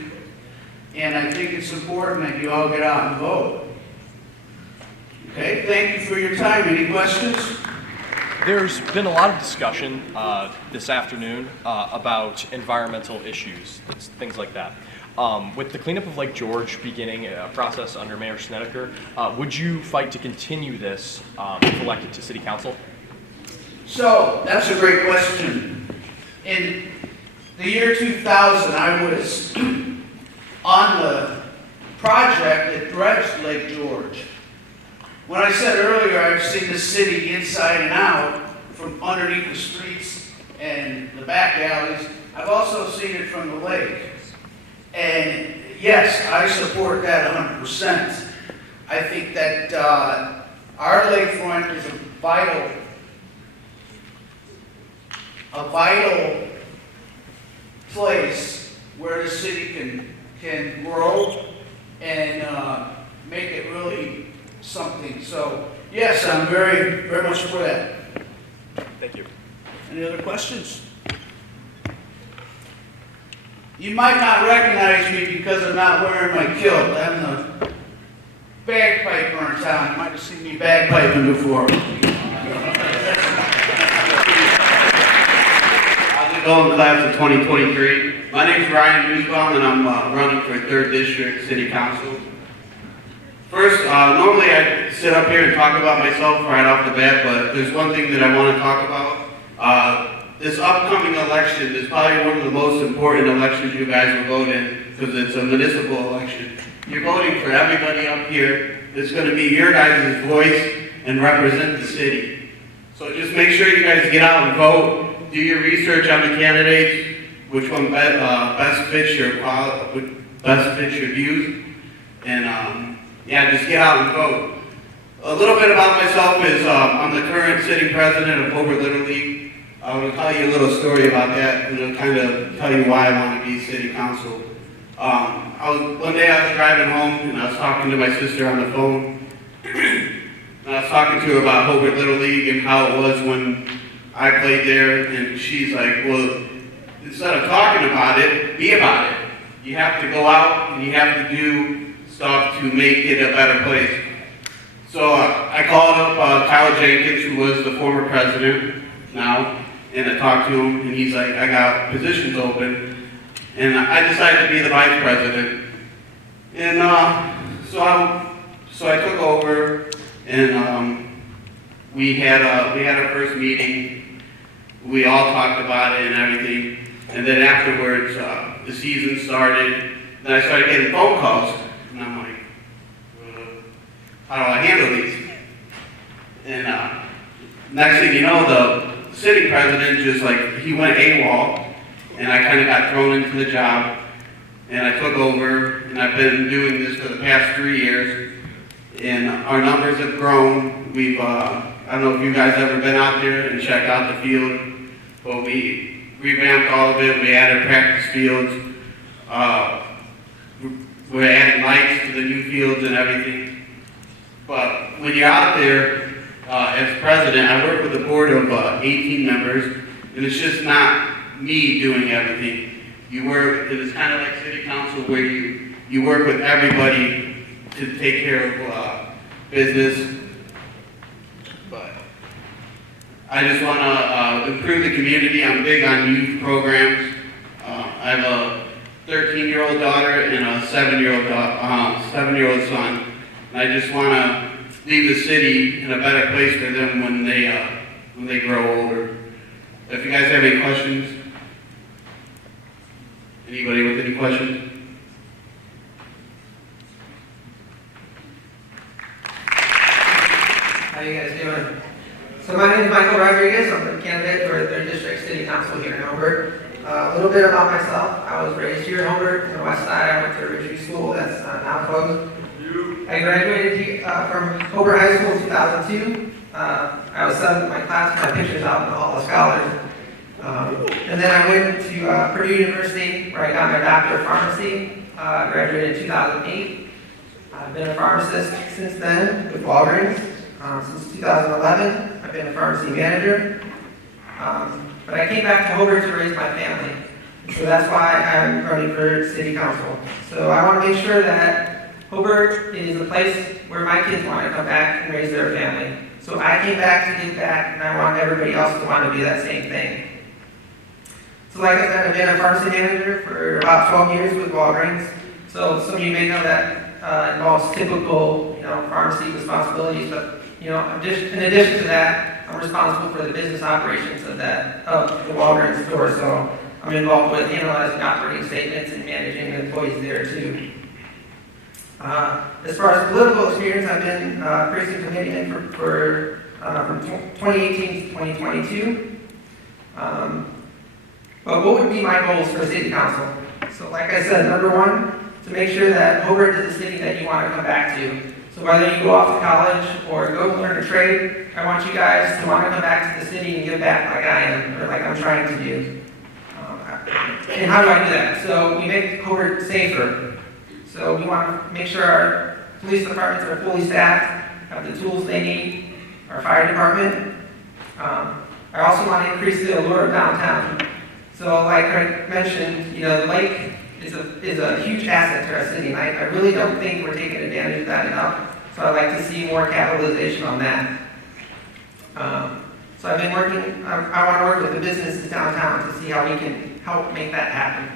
And I think it's important that you all get out and vote. Okay, thank you for your time. Any questions? There's been a lot of discussion this afternoon about environmental issues, things like that. With the cleanup of Lake George beginning a process under Mayor Snedeker, would you fight to continue this if elected to City Council? So, that's a great question. In the year 2000, I was on the project that dredged Lake George. When I said earlier I've seen the city inside and out from underneath the streets and the back alleys, I've also seen it from the lake. And yes, I support that 100%. I think that our lakefront is a vital place where the city can grow and make it really something. So yes, I'm very, very much for that. Thank you. Any other questions? You might not recognize me because I'm not wearing my kilt. I'm the bagpiper in town. You might have seen me bagpiping before. I'll still in class of 2023. My name is Ryan Nusbaum, and I'm running for 3rd District City Council. First, normally I sit up here and talk about myself right off the bat, but there's one thing that I want to talk about. This upcoming election is probably one of the most important elections you guys will vote in, because it's a municipal election. You're voting for everybody up here. It's going to be your guys' voice and represent the city. So just make sure you guys get out and vote. Do your research on the candidates, which one best fits your views, and yeah, just get out and vote. A little bit about myself is I'm the current sitting president of Hobart Little League. I will tell you a little story about that, and it'll kind of tell you why I want to be city council. One day I was driving home, and I was talking to my sister on the phone. And I was talking to her about Hobart Little League and how it was when I played there, and she's like, well, instead of talking about it, be about it. You have to go out and you have to do stuff to make it a better place. So I called up Kyle Jenkins, who was the former president now, and I talked to him, and he's like, I got positions open, and I decided to be the vice president. And so I took over, and we had our first meeting. We all talked about it and everything, and then afterwards, the season started. Then I started getting phone calls, and I'm like, how do I handle these? And next thing you know, the city president just like, he went AWOL, and I kind of got thrown into the job, and I took over, and I've been doing this for the past 3 years, and our numbers have grown. We've, I don't know if you guys ever been out there and checked out the field, but we revamped all of it. We added practice fields. We're adding lights to the new fields and everything. But when you're out there, as president, I work with a board of 18 members, and it's just not me doing everything. You work, and it's kind of like city council where you work with everybody to take care of business. But I just want to improve the community. I'm big on youth programs. I have a 13-year-old daughter and a 7-year-old son. And I just want to leave the city in a better place for them when they grow older. If you guys have any questions, anybody with any questions? How you guys doing? So my name is Michael Rodriguez. I'm the candidate for 3rd District City Council here in Hobart. A little bit about myself. I was raised here in Hobart, on the west side. I went to a Ridgeview school that's now closed. I graduated from Hobart High School in 2002. I was 7th in my class. My picture's out in the Hall of Scholars. And then I went to Purdue University, where I got my Doctor of Pharmacy. Graduated in 2008. I've been a pharmacist since then with Walgreens. Since 2011, I've been a pharmacy manager. But I came back to Hobart to raise my family. So that's why I'm running for city council. So I want to make sure that Hobart is a place where my kids want to come back and raise their family. So I came back to give back, and I want everybody else to want to do that same thing. So like I said, I've been a pharmacy manager for about 12 years with Walgreens. So some of you may know that involves typical, pharmacy responsibilities, but in addition to that, I'm responsible for the business operations of the Walgreens store. So I'm involved with analyzing operating statements and managing the employees there too. As far as political experience, I've been precinct committeeman from 2018 to 2022. But what would be my goals for city council? So like I said, number one, to make sure that Hobart is a city that you want to come back to. So whether you go off to college or go learn a trade, I want you guys to want to come back to the city and give back like I am, or like I'm trying to do. And how do I do that? So we make Hobart safer. So we want to make sure our police departments are fully staffed, have the tools they need, our fire department. I also want to increase the allure of downtown. So like I mentioned, the lake is a huge asset to our city, and I really don't think we're taking advantage of that enough. So I'd like to see more capitalization on that. So I've been working, I want to work with the businesses downtown to see how we can help make that happen.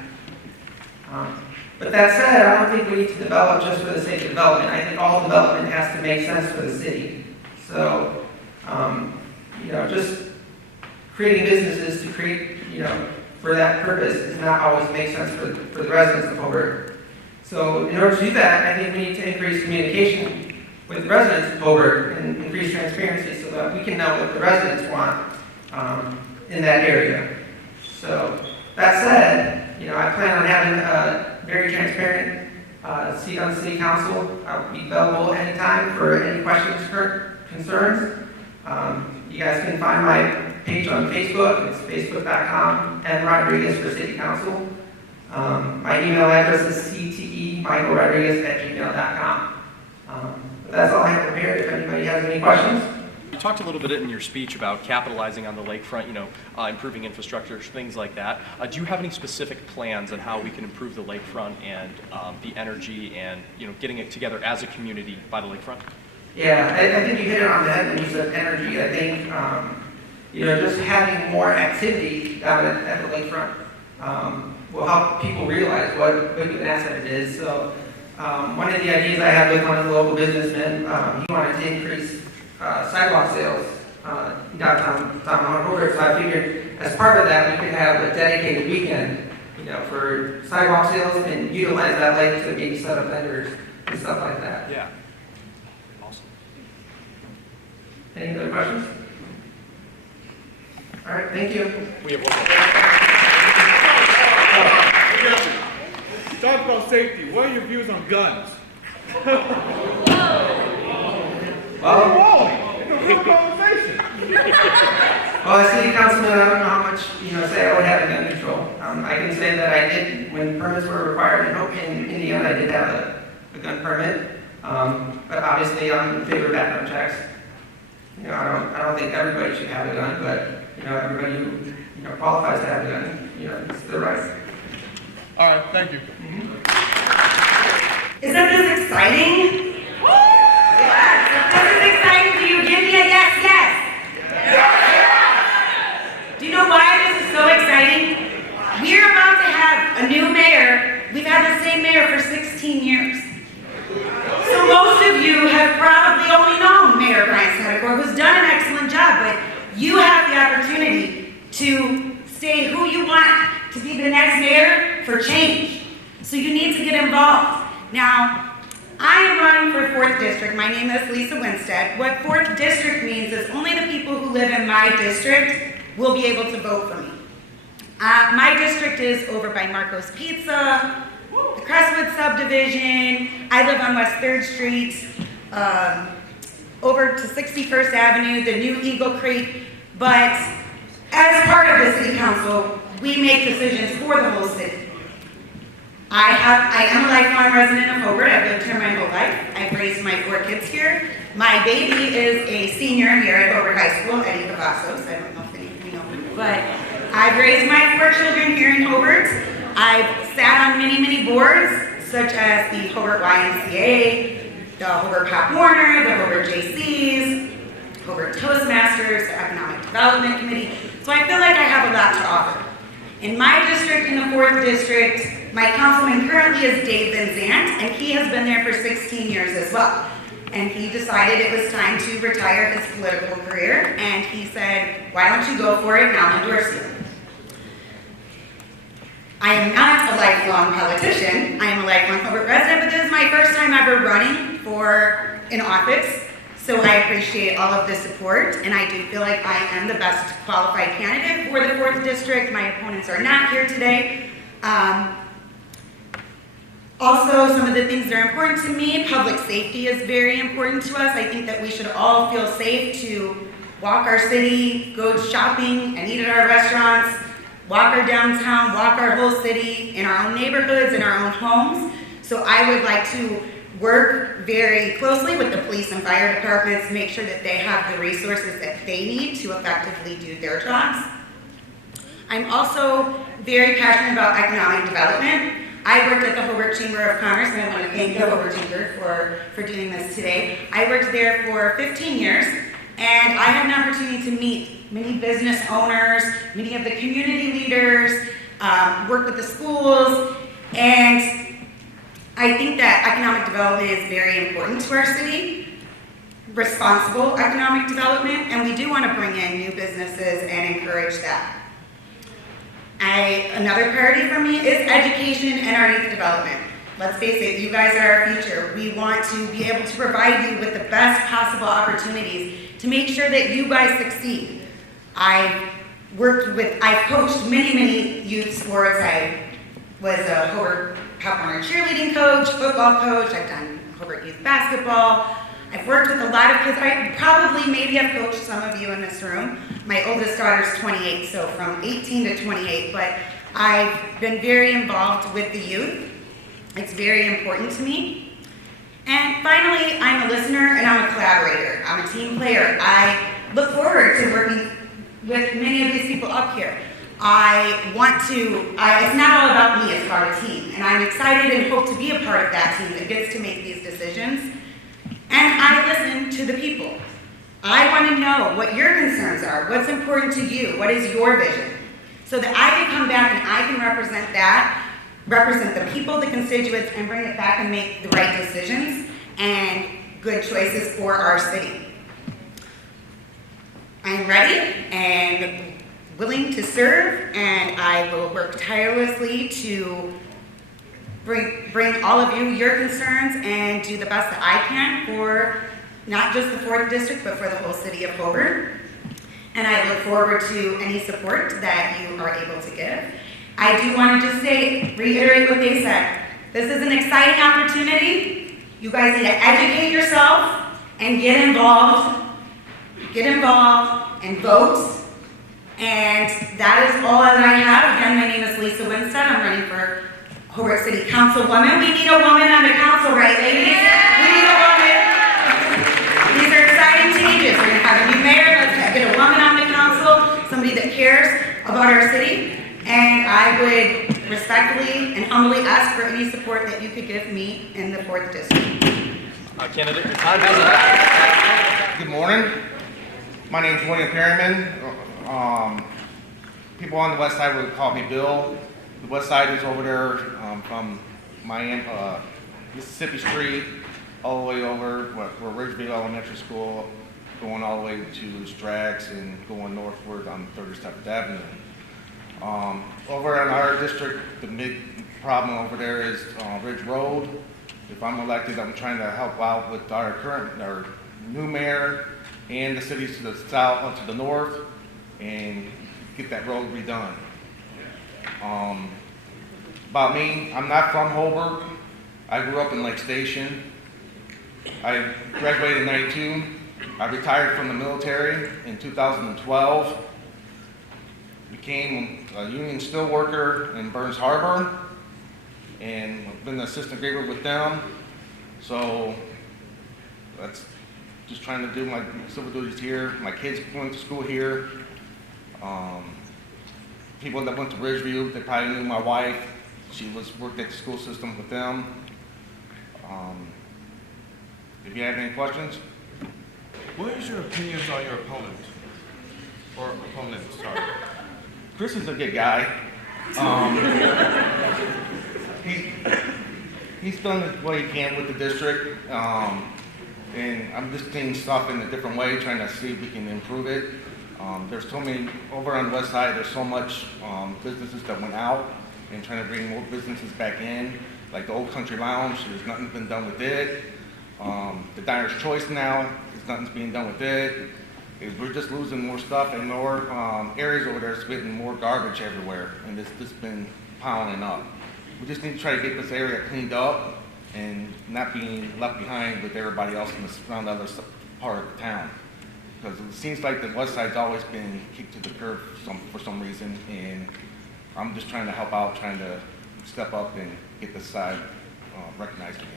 But that said, I don't think we need to develop just for the sake of development. I think all development has to make sense for the city. So, just creating businesses to create, for that purpose does not always make sense for the residents of Hobart. So in order to do that, I think we need to increase communication with the residents of Hobart and increase transparency so that we can know what the residents want in that area. So that said, I plan on having a very transparent seat on the city council. I'll be available anytime for any questions or concerns. You guys can find my page on Facebook. It's facebook.com and Rodriguez for City Council. My email address is ctemichaelrodriguez@gmail.com. But that's all I have prepared. If anybody has any questions. You talked a little bit in your speech about capitalizing on the lakefront, improving infrastructure, things like that. Do you have any specific plans on how we can improve the lakefront and the energy and getting it together as a community by the lakefront? Yeah, I think you hit it on the head when you said energy. I think just having more activity down at the lakefront will help people realize what a good asset it is. So one of the ideas I have with one of the local businessmen, he wanted to increase sidewalk sales downtown Hobart. So I figured as part of that we could have a dedicated weekend, for sidewalk sales and utilize that lake to maybe set up vendors and stuff like that. Yeah. Awesome. Any other questions? All right, thank you. We have one more. Talk about safety. What are your views on guns? It's a real conversation. Well, as city councilman, I don't know how much, say I would have in gun control. I can say that I did, when permits were required in Indiana, I did have a gun permit. But obviously, I'm in favor of background checks. I don't think everybody should have a gun, but, everybody who, qualifies to have a gun, it's their right. All right, thank you. Isn't this exciting? Yes. If this is exciting, do you give me a yes, yes? Do you know why this is so exciting? We're about to have a new mayor. We've had the same mayor for 16 years. So most of you have probably only known Mayor Brian Snedeker, who's done an excellent job, but you have the opportunity to say who you want to be the next mayor for change. So you need to get involved. Now, I am running for 4th District. My name is Lisa Winstead. What 4th District means is only the people who live in my district will be able to vote for me. My district is over by Marco's Pizza, the Crestwood subdivision. I live on West 3rd Street, over to 61st Avenue, the new Eagle Creek. But as part of the city council, we make decisions for the whole city. I am a lifelong resident of Hobart. I've lived here my whole life. I've raised my 4 kids here. My baby is a senior here at Hobart High School, Eddie Cavazos. I don't know if any of you know him, but I've raised my 4 children here in Hobart. I've sat on many, many boards, such as the Hobart YMCA, the Hobart Pop Warner, the Hobart JCs, Hobart Toastmasters, the Economic Development Committee. So I feel like I have a lot to offer. In my district, in the 4th District, my councilman currently is Dave Van Zandt, and he has been there for 16 years as well. And he decided it was time to retire his political career, and he said, why don't you go for it, and I'll endorse you. I am not a lifelong politician. I am a lifelong Hobart resident, but this is my first time ever running for an office. So I appreciate all of the support, and I do feel like I am the best qualified candidate for the 4th District. My opponents are not here today. Also, some of the things that are important to me, public safety is very important to us. I think that we should all feel safe to walk our city, go shopping and eat at our restaurants, walk our downtown, walk our whole city in our own neighborhoods, in our own homes. So I would like to work very closely with the police and fire departments to make sure that they have the resources that they need to effectively do their jobs. I'm also very passionate about economic development. I worked at the Hobart Chamber of Commerce, and I want to thank the Hobart Chamber for doing this today. I worked there for 15 years, and I had an opportunity to meet many business owners, many of the community leaders, work with the schools, and I think that economic development is very important to our city, responsible economic development, and we do want to bring in new businesses and encourage that. Another priority for me is education and our youth development. Let's face it, you guys are our future. We want to be able to provide you with the best possible opportunities to make sure that you guys succeed. I've coached many youth sports. I was a Hobart Pop Warner cheerleading coach, football coach. I've done Hobart youth basketball. I've worked with a lot of kids. I probably maybe have coached some of you in this room. My oldest daughter's 28, so from 18 to 28, but I've been very involved with the youth. It's very important to me. And finally, I'm a listener and I'm a collaborator. I'm a team player. I look forward to working with many of these people up here. It's not all about me, it's about a team. And I'm excited and hope to be a part of that team that gets to make these decisions. And I listen to the people. I want to know what your concerns are, what's important to you, what is your vision, so that I can come back and I can represent the people, the constituents, and bring it back and make the right decisions and good choices for our city. I'm ready and willing to serve, and I will work tirelessly to bring all of you your concerns and do the best that I can for not just the 4th District, but for the whole city of Hobart. And I look forward to any support that you are able to give. I do want to just reiterate what they said. This is an exciting opportunity. You guys need to educate yourself and get involved and vote. And that is all that I have. Again, my name is Lisa Winstead. I'm running for Hobart City Councilwoman. We need a woman on the council, right, ladies? We need a woman. These are exciting changes. We're going to have a new mayor. Let's get a woman on the council, somebody that cares about our city. And I would respectfully and humbly ask for any support that you could give me in the 4th District. Candidate, your time has elapsed. Good morning. My name is Perryman. People on the west side would call me Bill. The west side is over there from Mississippi Street all the way over where Ridgeview Elementary School, going all the way to Strags and going northward on 37th Avenue. Over in our district, the big problem over there is Ridge Road. If I'm elected, I'm trying to help out with our new mayor and the cities to the south, to the north, and get that road redone. About me, I'm not from Hobart. I grew up in Lake Station. I graduated in '92. I retired from the military in 2012. Became a union steelworker in Burns Harbor, and I've been an assistant graver with them. So that's just trying to do my civil duties here. My kids went to school here. People that went to Ridgeview, they probably knew my wife. She worked at the school system with them. If you have any questions? What is your opinions on your opponent? Or opponent, sorry. Chris is a good guy. He's done what he can with the district, and I'm just taking stuff in a different way, trying to see if we can improve it. There's so many, over on the west side, there's so much businesses that went out, and trying to bring more businesses back in, like the Old Country Lounge. There's nothing been done with it. The Diner's Choice now, there's nothing's being done with it. We're just losing more stuff, and more areas over there is getting more garbage everywhere, and it's just been piling up. We just need to try to get this area cleaned up and not being left behind with everybody else around the other part of the town. Because it seems like the west side's always been kicked to the curb for some reason, and I'm just trying to help out, trying to step up and get this side recognized again.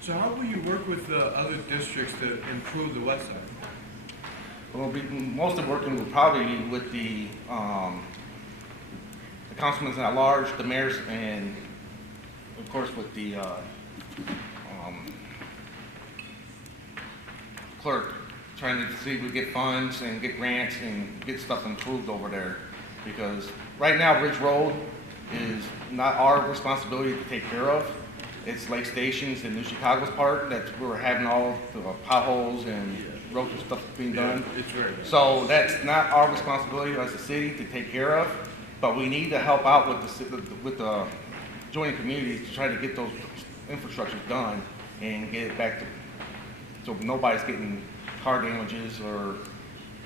So how will you work with the other districts to improve the west side? We'll be mostly working probably with the councilmen at large, the mayors, and of course with the clerk. trying to see if we get funds and get grants and get stuff improved over there. Because right now, Ridge Road is not our responsibility to take care of. It's Lake Stations and New Chicago's part that we're having all the potholes and road stuff being done. So that's not our responsibility as a city to take care of, but we need to help out with the joining communities to try to get those infrastructures done and get it back to, so nobody's getting car damages or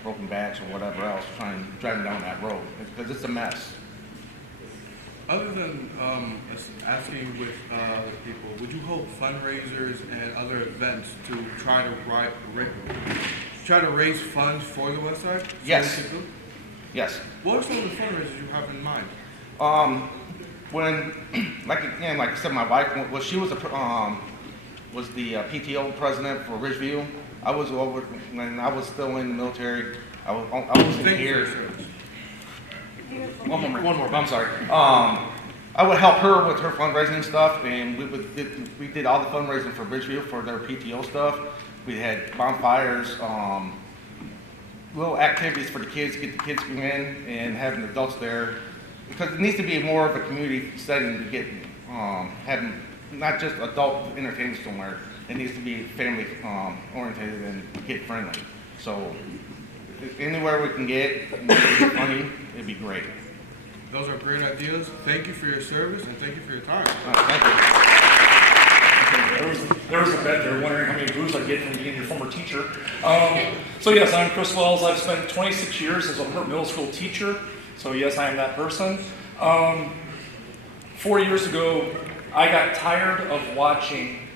broken backs or whatever else driving down that road, because it's a mess. Other than asking with people, would you hold fundraisers and other events to try to raise funds for the West Side? Yes. Yes. What are some of the fundraisers you have in mind? When, like I said, my wife, well, she was the PTO president for Ridgeview. I was over when I was still in the military. I was in here. One more. I'm sorry. I would help her with her fundraising stuff, and we did all the fundraising for Ridgeview for their PTO stuff. We had bonfires, little activities for the kids, get the kids to come in and having adults there, because it needs to be more of a community setting to get having not just adult entertainment somewhere. It needs to be family oriented and kid friendly. So anywhere we can get money, it'd be great. Those are great ideas. Thank you for your service and thank you for your time. Thank you. There was a bet there wondering how many booze I get from being your former teacher. So yes, I'm Chris Wells. I've spent 26 years as a middle school teacher. So yes, I am that person. 4 years ago, I got tired of watching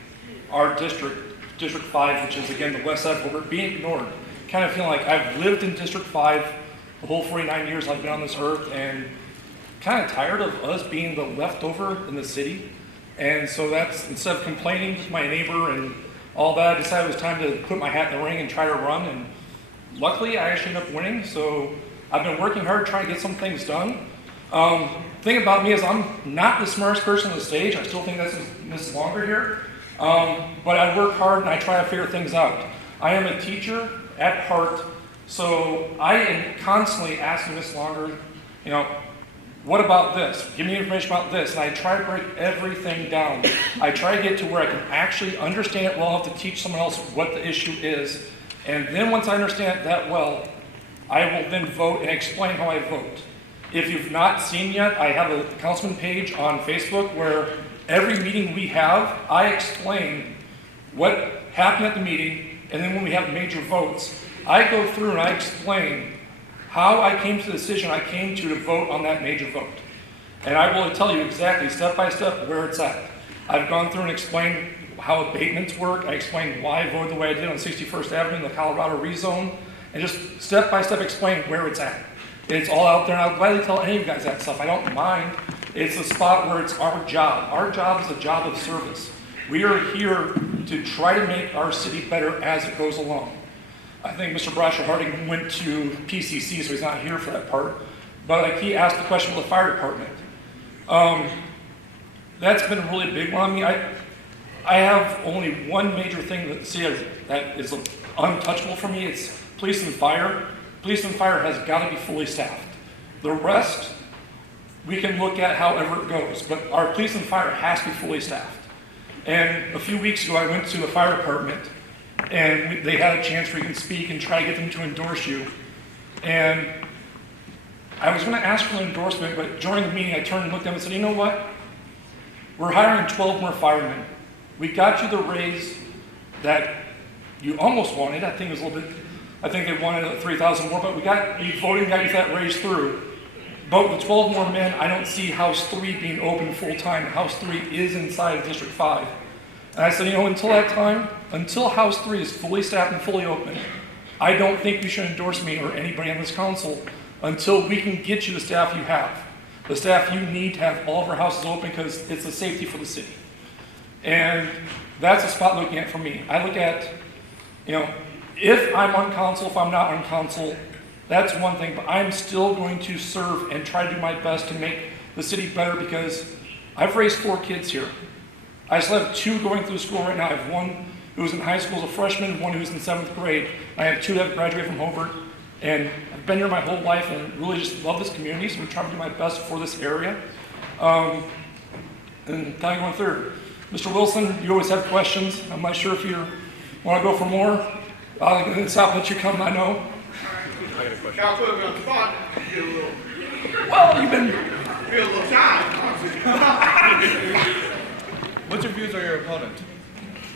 our district, District 5, which is again the west side of Hobart, being ignored. Kind of feeling like I've lived in District 5 the whole 49 years I've been on this earth, and kind of tired of us being the leftover in the city. And so that's, instead of complaining to my neighbor and all that, I decided it was time to put my hat in the ring and try to run. And luckily, I actually ended up winning. So I've been working hard trying to get some things done. Thing about me is I'm not the smartest person on the stage. I still think that's Miss Longer here. But I work hard and I try to figure things out. I am a teacher at heart, so I am constantly asking Miss Longer, you know, what about this? Give me information about this. And I try to break everything down. I try to get to where I can actually understand it well enough to teach someone else what the issue is. And then once I understand it that well, I will then vote and explain how I vote. If you've not seen yet, I have a councilman page on Facebook where every meeting we have, I explain what happened at the meeting, and then when we have major votes, I go through and I explain how I came to the decision I came to vote on that major vote. And I will tell you exactly, step by step, where it's at. I've gone through and explained how abatements work. I explained why I voted the way I did on 61st Avenue in the Colorado rezone, and just step by step explain where it's at. It's all out there, and I'll gladly tell any of you guys that stuff. I don't mind. It's a spot where it's our job. Our job is a job of service. We are here to try to make our city better as it goes along. I think Mr. Brasher Harding went to PCC, so he's not here for that part. But like he asked the question with the fire department. That's been a really big one on me. I have only one major thing that the city has that is untouchable for me. It's police and fire. Police and fire has got to be fully staffed. The rest, we can look at however it goes, but our police and fire has to be fully staffed. And a few weeks ago, I went to the fire department, and they had a chance where you can speak and try to get them to endorse you. And I was going to ask for an endorsement, but during the meeting, I turned and looked at them and said, you know what? We're hiring 12 more firemen. We got you the raise that you almost wanted. I think it was a little bit, I think they wanted 3,000 more, but we got you voting, got you that raise through. But with 12 more men, I don't see House 3 being open full-time. House 3 is inside of District 5. And I said, you know, until that time, until House 3 is fully staffed and fully open, I don't think you should endorse me or anybody on this council until we can get you the staff you have. The staff you need to have all of our houses open because it's a safety for the city. And that's a spot looking at for me. I look at, you know, if I'm on council, if I'm not on council, that's one thing, but I'm still going to serve and try to do my best to make the city better because I've raised 4 kids here. I still have 2 going through school right now. I have one who's in high school as a freshman, one who's in 7th grade. I have 2 that have graduated from Hobart, and I've been here my whole life and really just love this community, so I'm trying to do my best for this area. And kind of going through. Mr. Wilson, you always have questions. I'm not sure if you want to go for more. I'll stop let you come, I know. I got a question. Y'all put me on the spot. Get a little, Well, you've been... feel a little shy. What's your views on your opponent?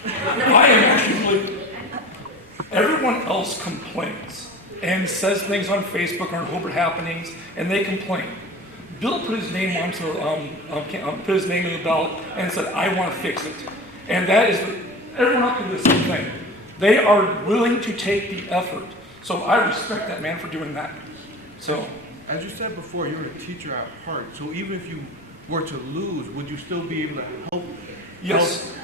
I am actually... Everyone else complains and says things on Facebook or on Hobart Happenings, and they complain. Bill put his name onto, put his name in the ballot and said, I want to fix it. And that is, everyone up can do the same thing. They are willing to take the effort. So I respect that man for doing that. So. As you said before, you're a teacher at heart. So even if you were to lose, would you still be able to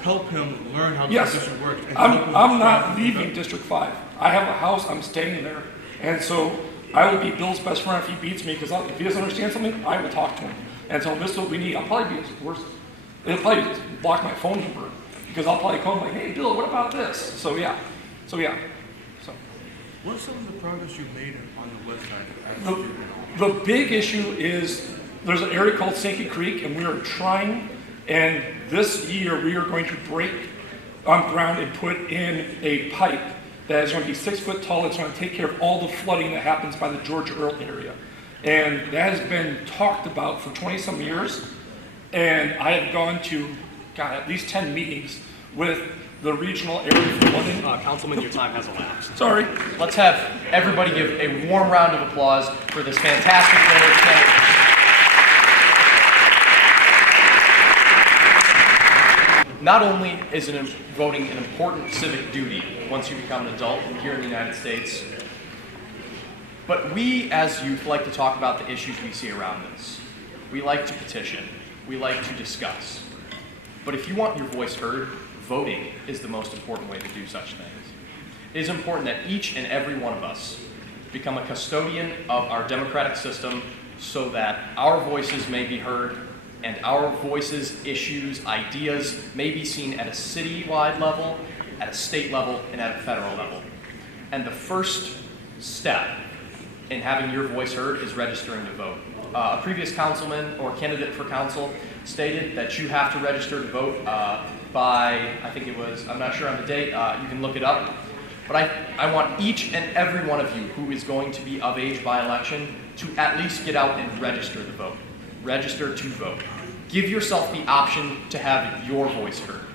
help him learn how the position works? And I'm not leaving District 5. I have a house, I'm staying there. And so I will be Bill's best friend if he beats me, because if he doesn't understand something, I will talk to him and tell him this is what we need. I'll probably be his worst. He'll probably block my phone number, because I'll probably call him like, hey, Bill, what about this? So yeah. What's some of the progress you've made on the west side? The big issue is there's an area called Sankey Creek, and we are trying, and this year we are going to break on ground and put in a pipe that is going to be 6 foot tall. It's going to take care of all the flooding that happens by the George Earl area. And that has been talked about for 20 some years. And I have gone to, at least 10 meetings with the regional area flooding. Councilman, your time has elapsed. Sorry. Let's have everybody give a warm round of applause for this fantastic village candidate. Not only is voting an important civic duty once you become an adult here in the United States, but we as youth like to talk about the issues we see around us. We like to petition. We like to discuss. But if you want your voice heard, voting is the most important way to do such things. It is important that each and every one of us become a custodian of our democratic system so that our voices may be heard and our voices, issues, ideas may be seen at a citywide level, at a state level, and at a federal level. And the first step in having your voice heard is registering to vote. A previous councilman or candidate for council stated that you have to register to vote by, I think it was, I'm not sure on the date, you can look it up. But I want each and every one of you who is going to be of age by election to at least get out and register to vote. Register to vote. Give yourself the option to have your voice heard.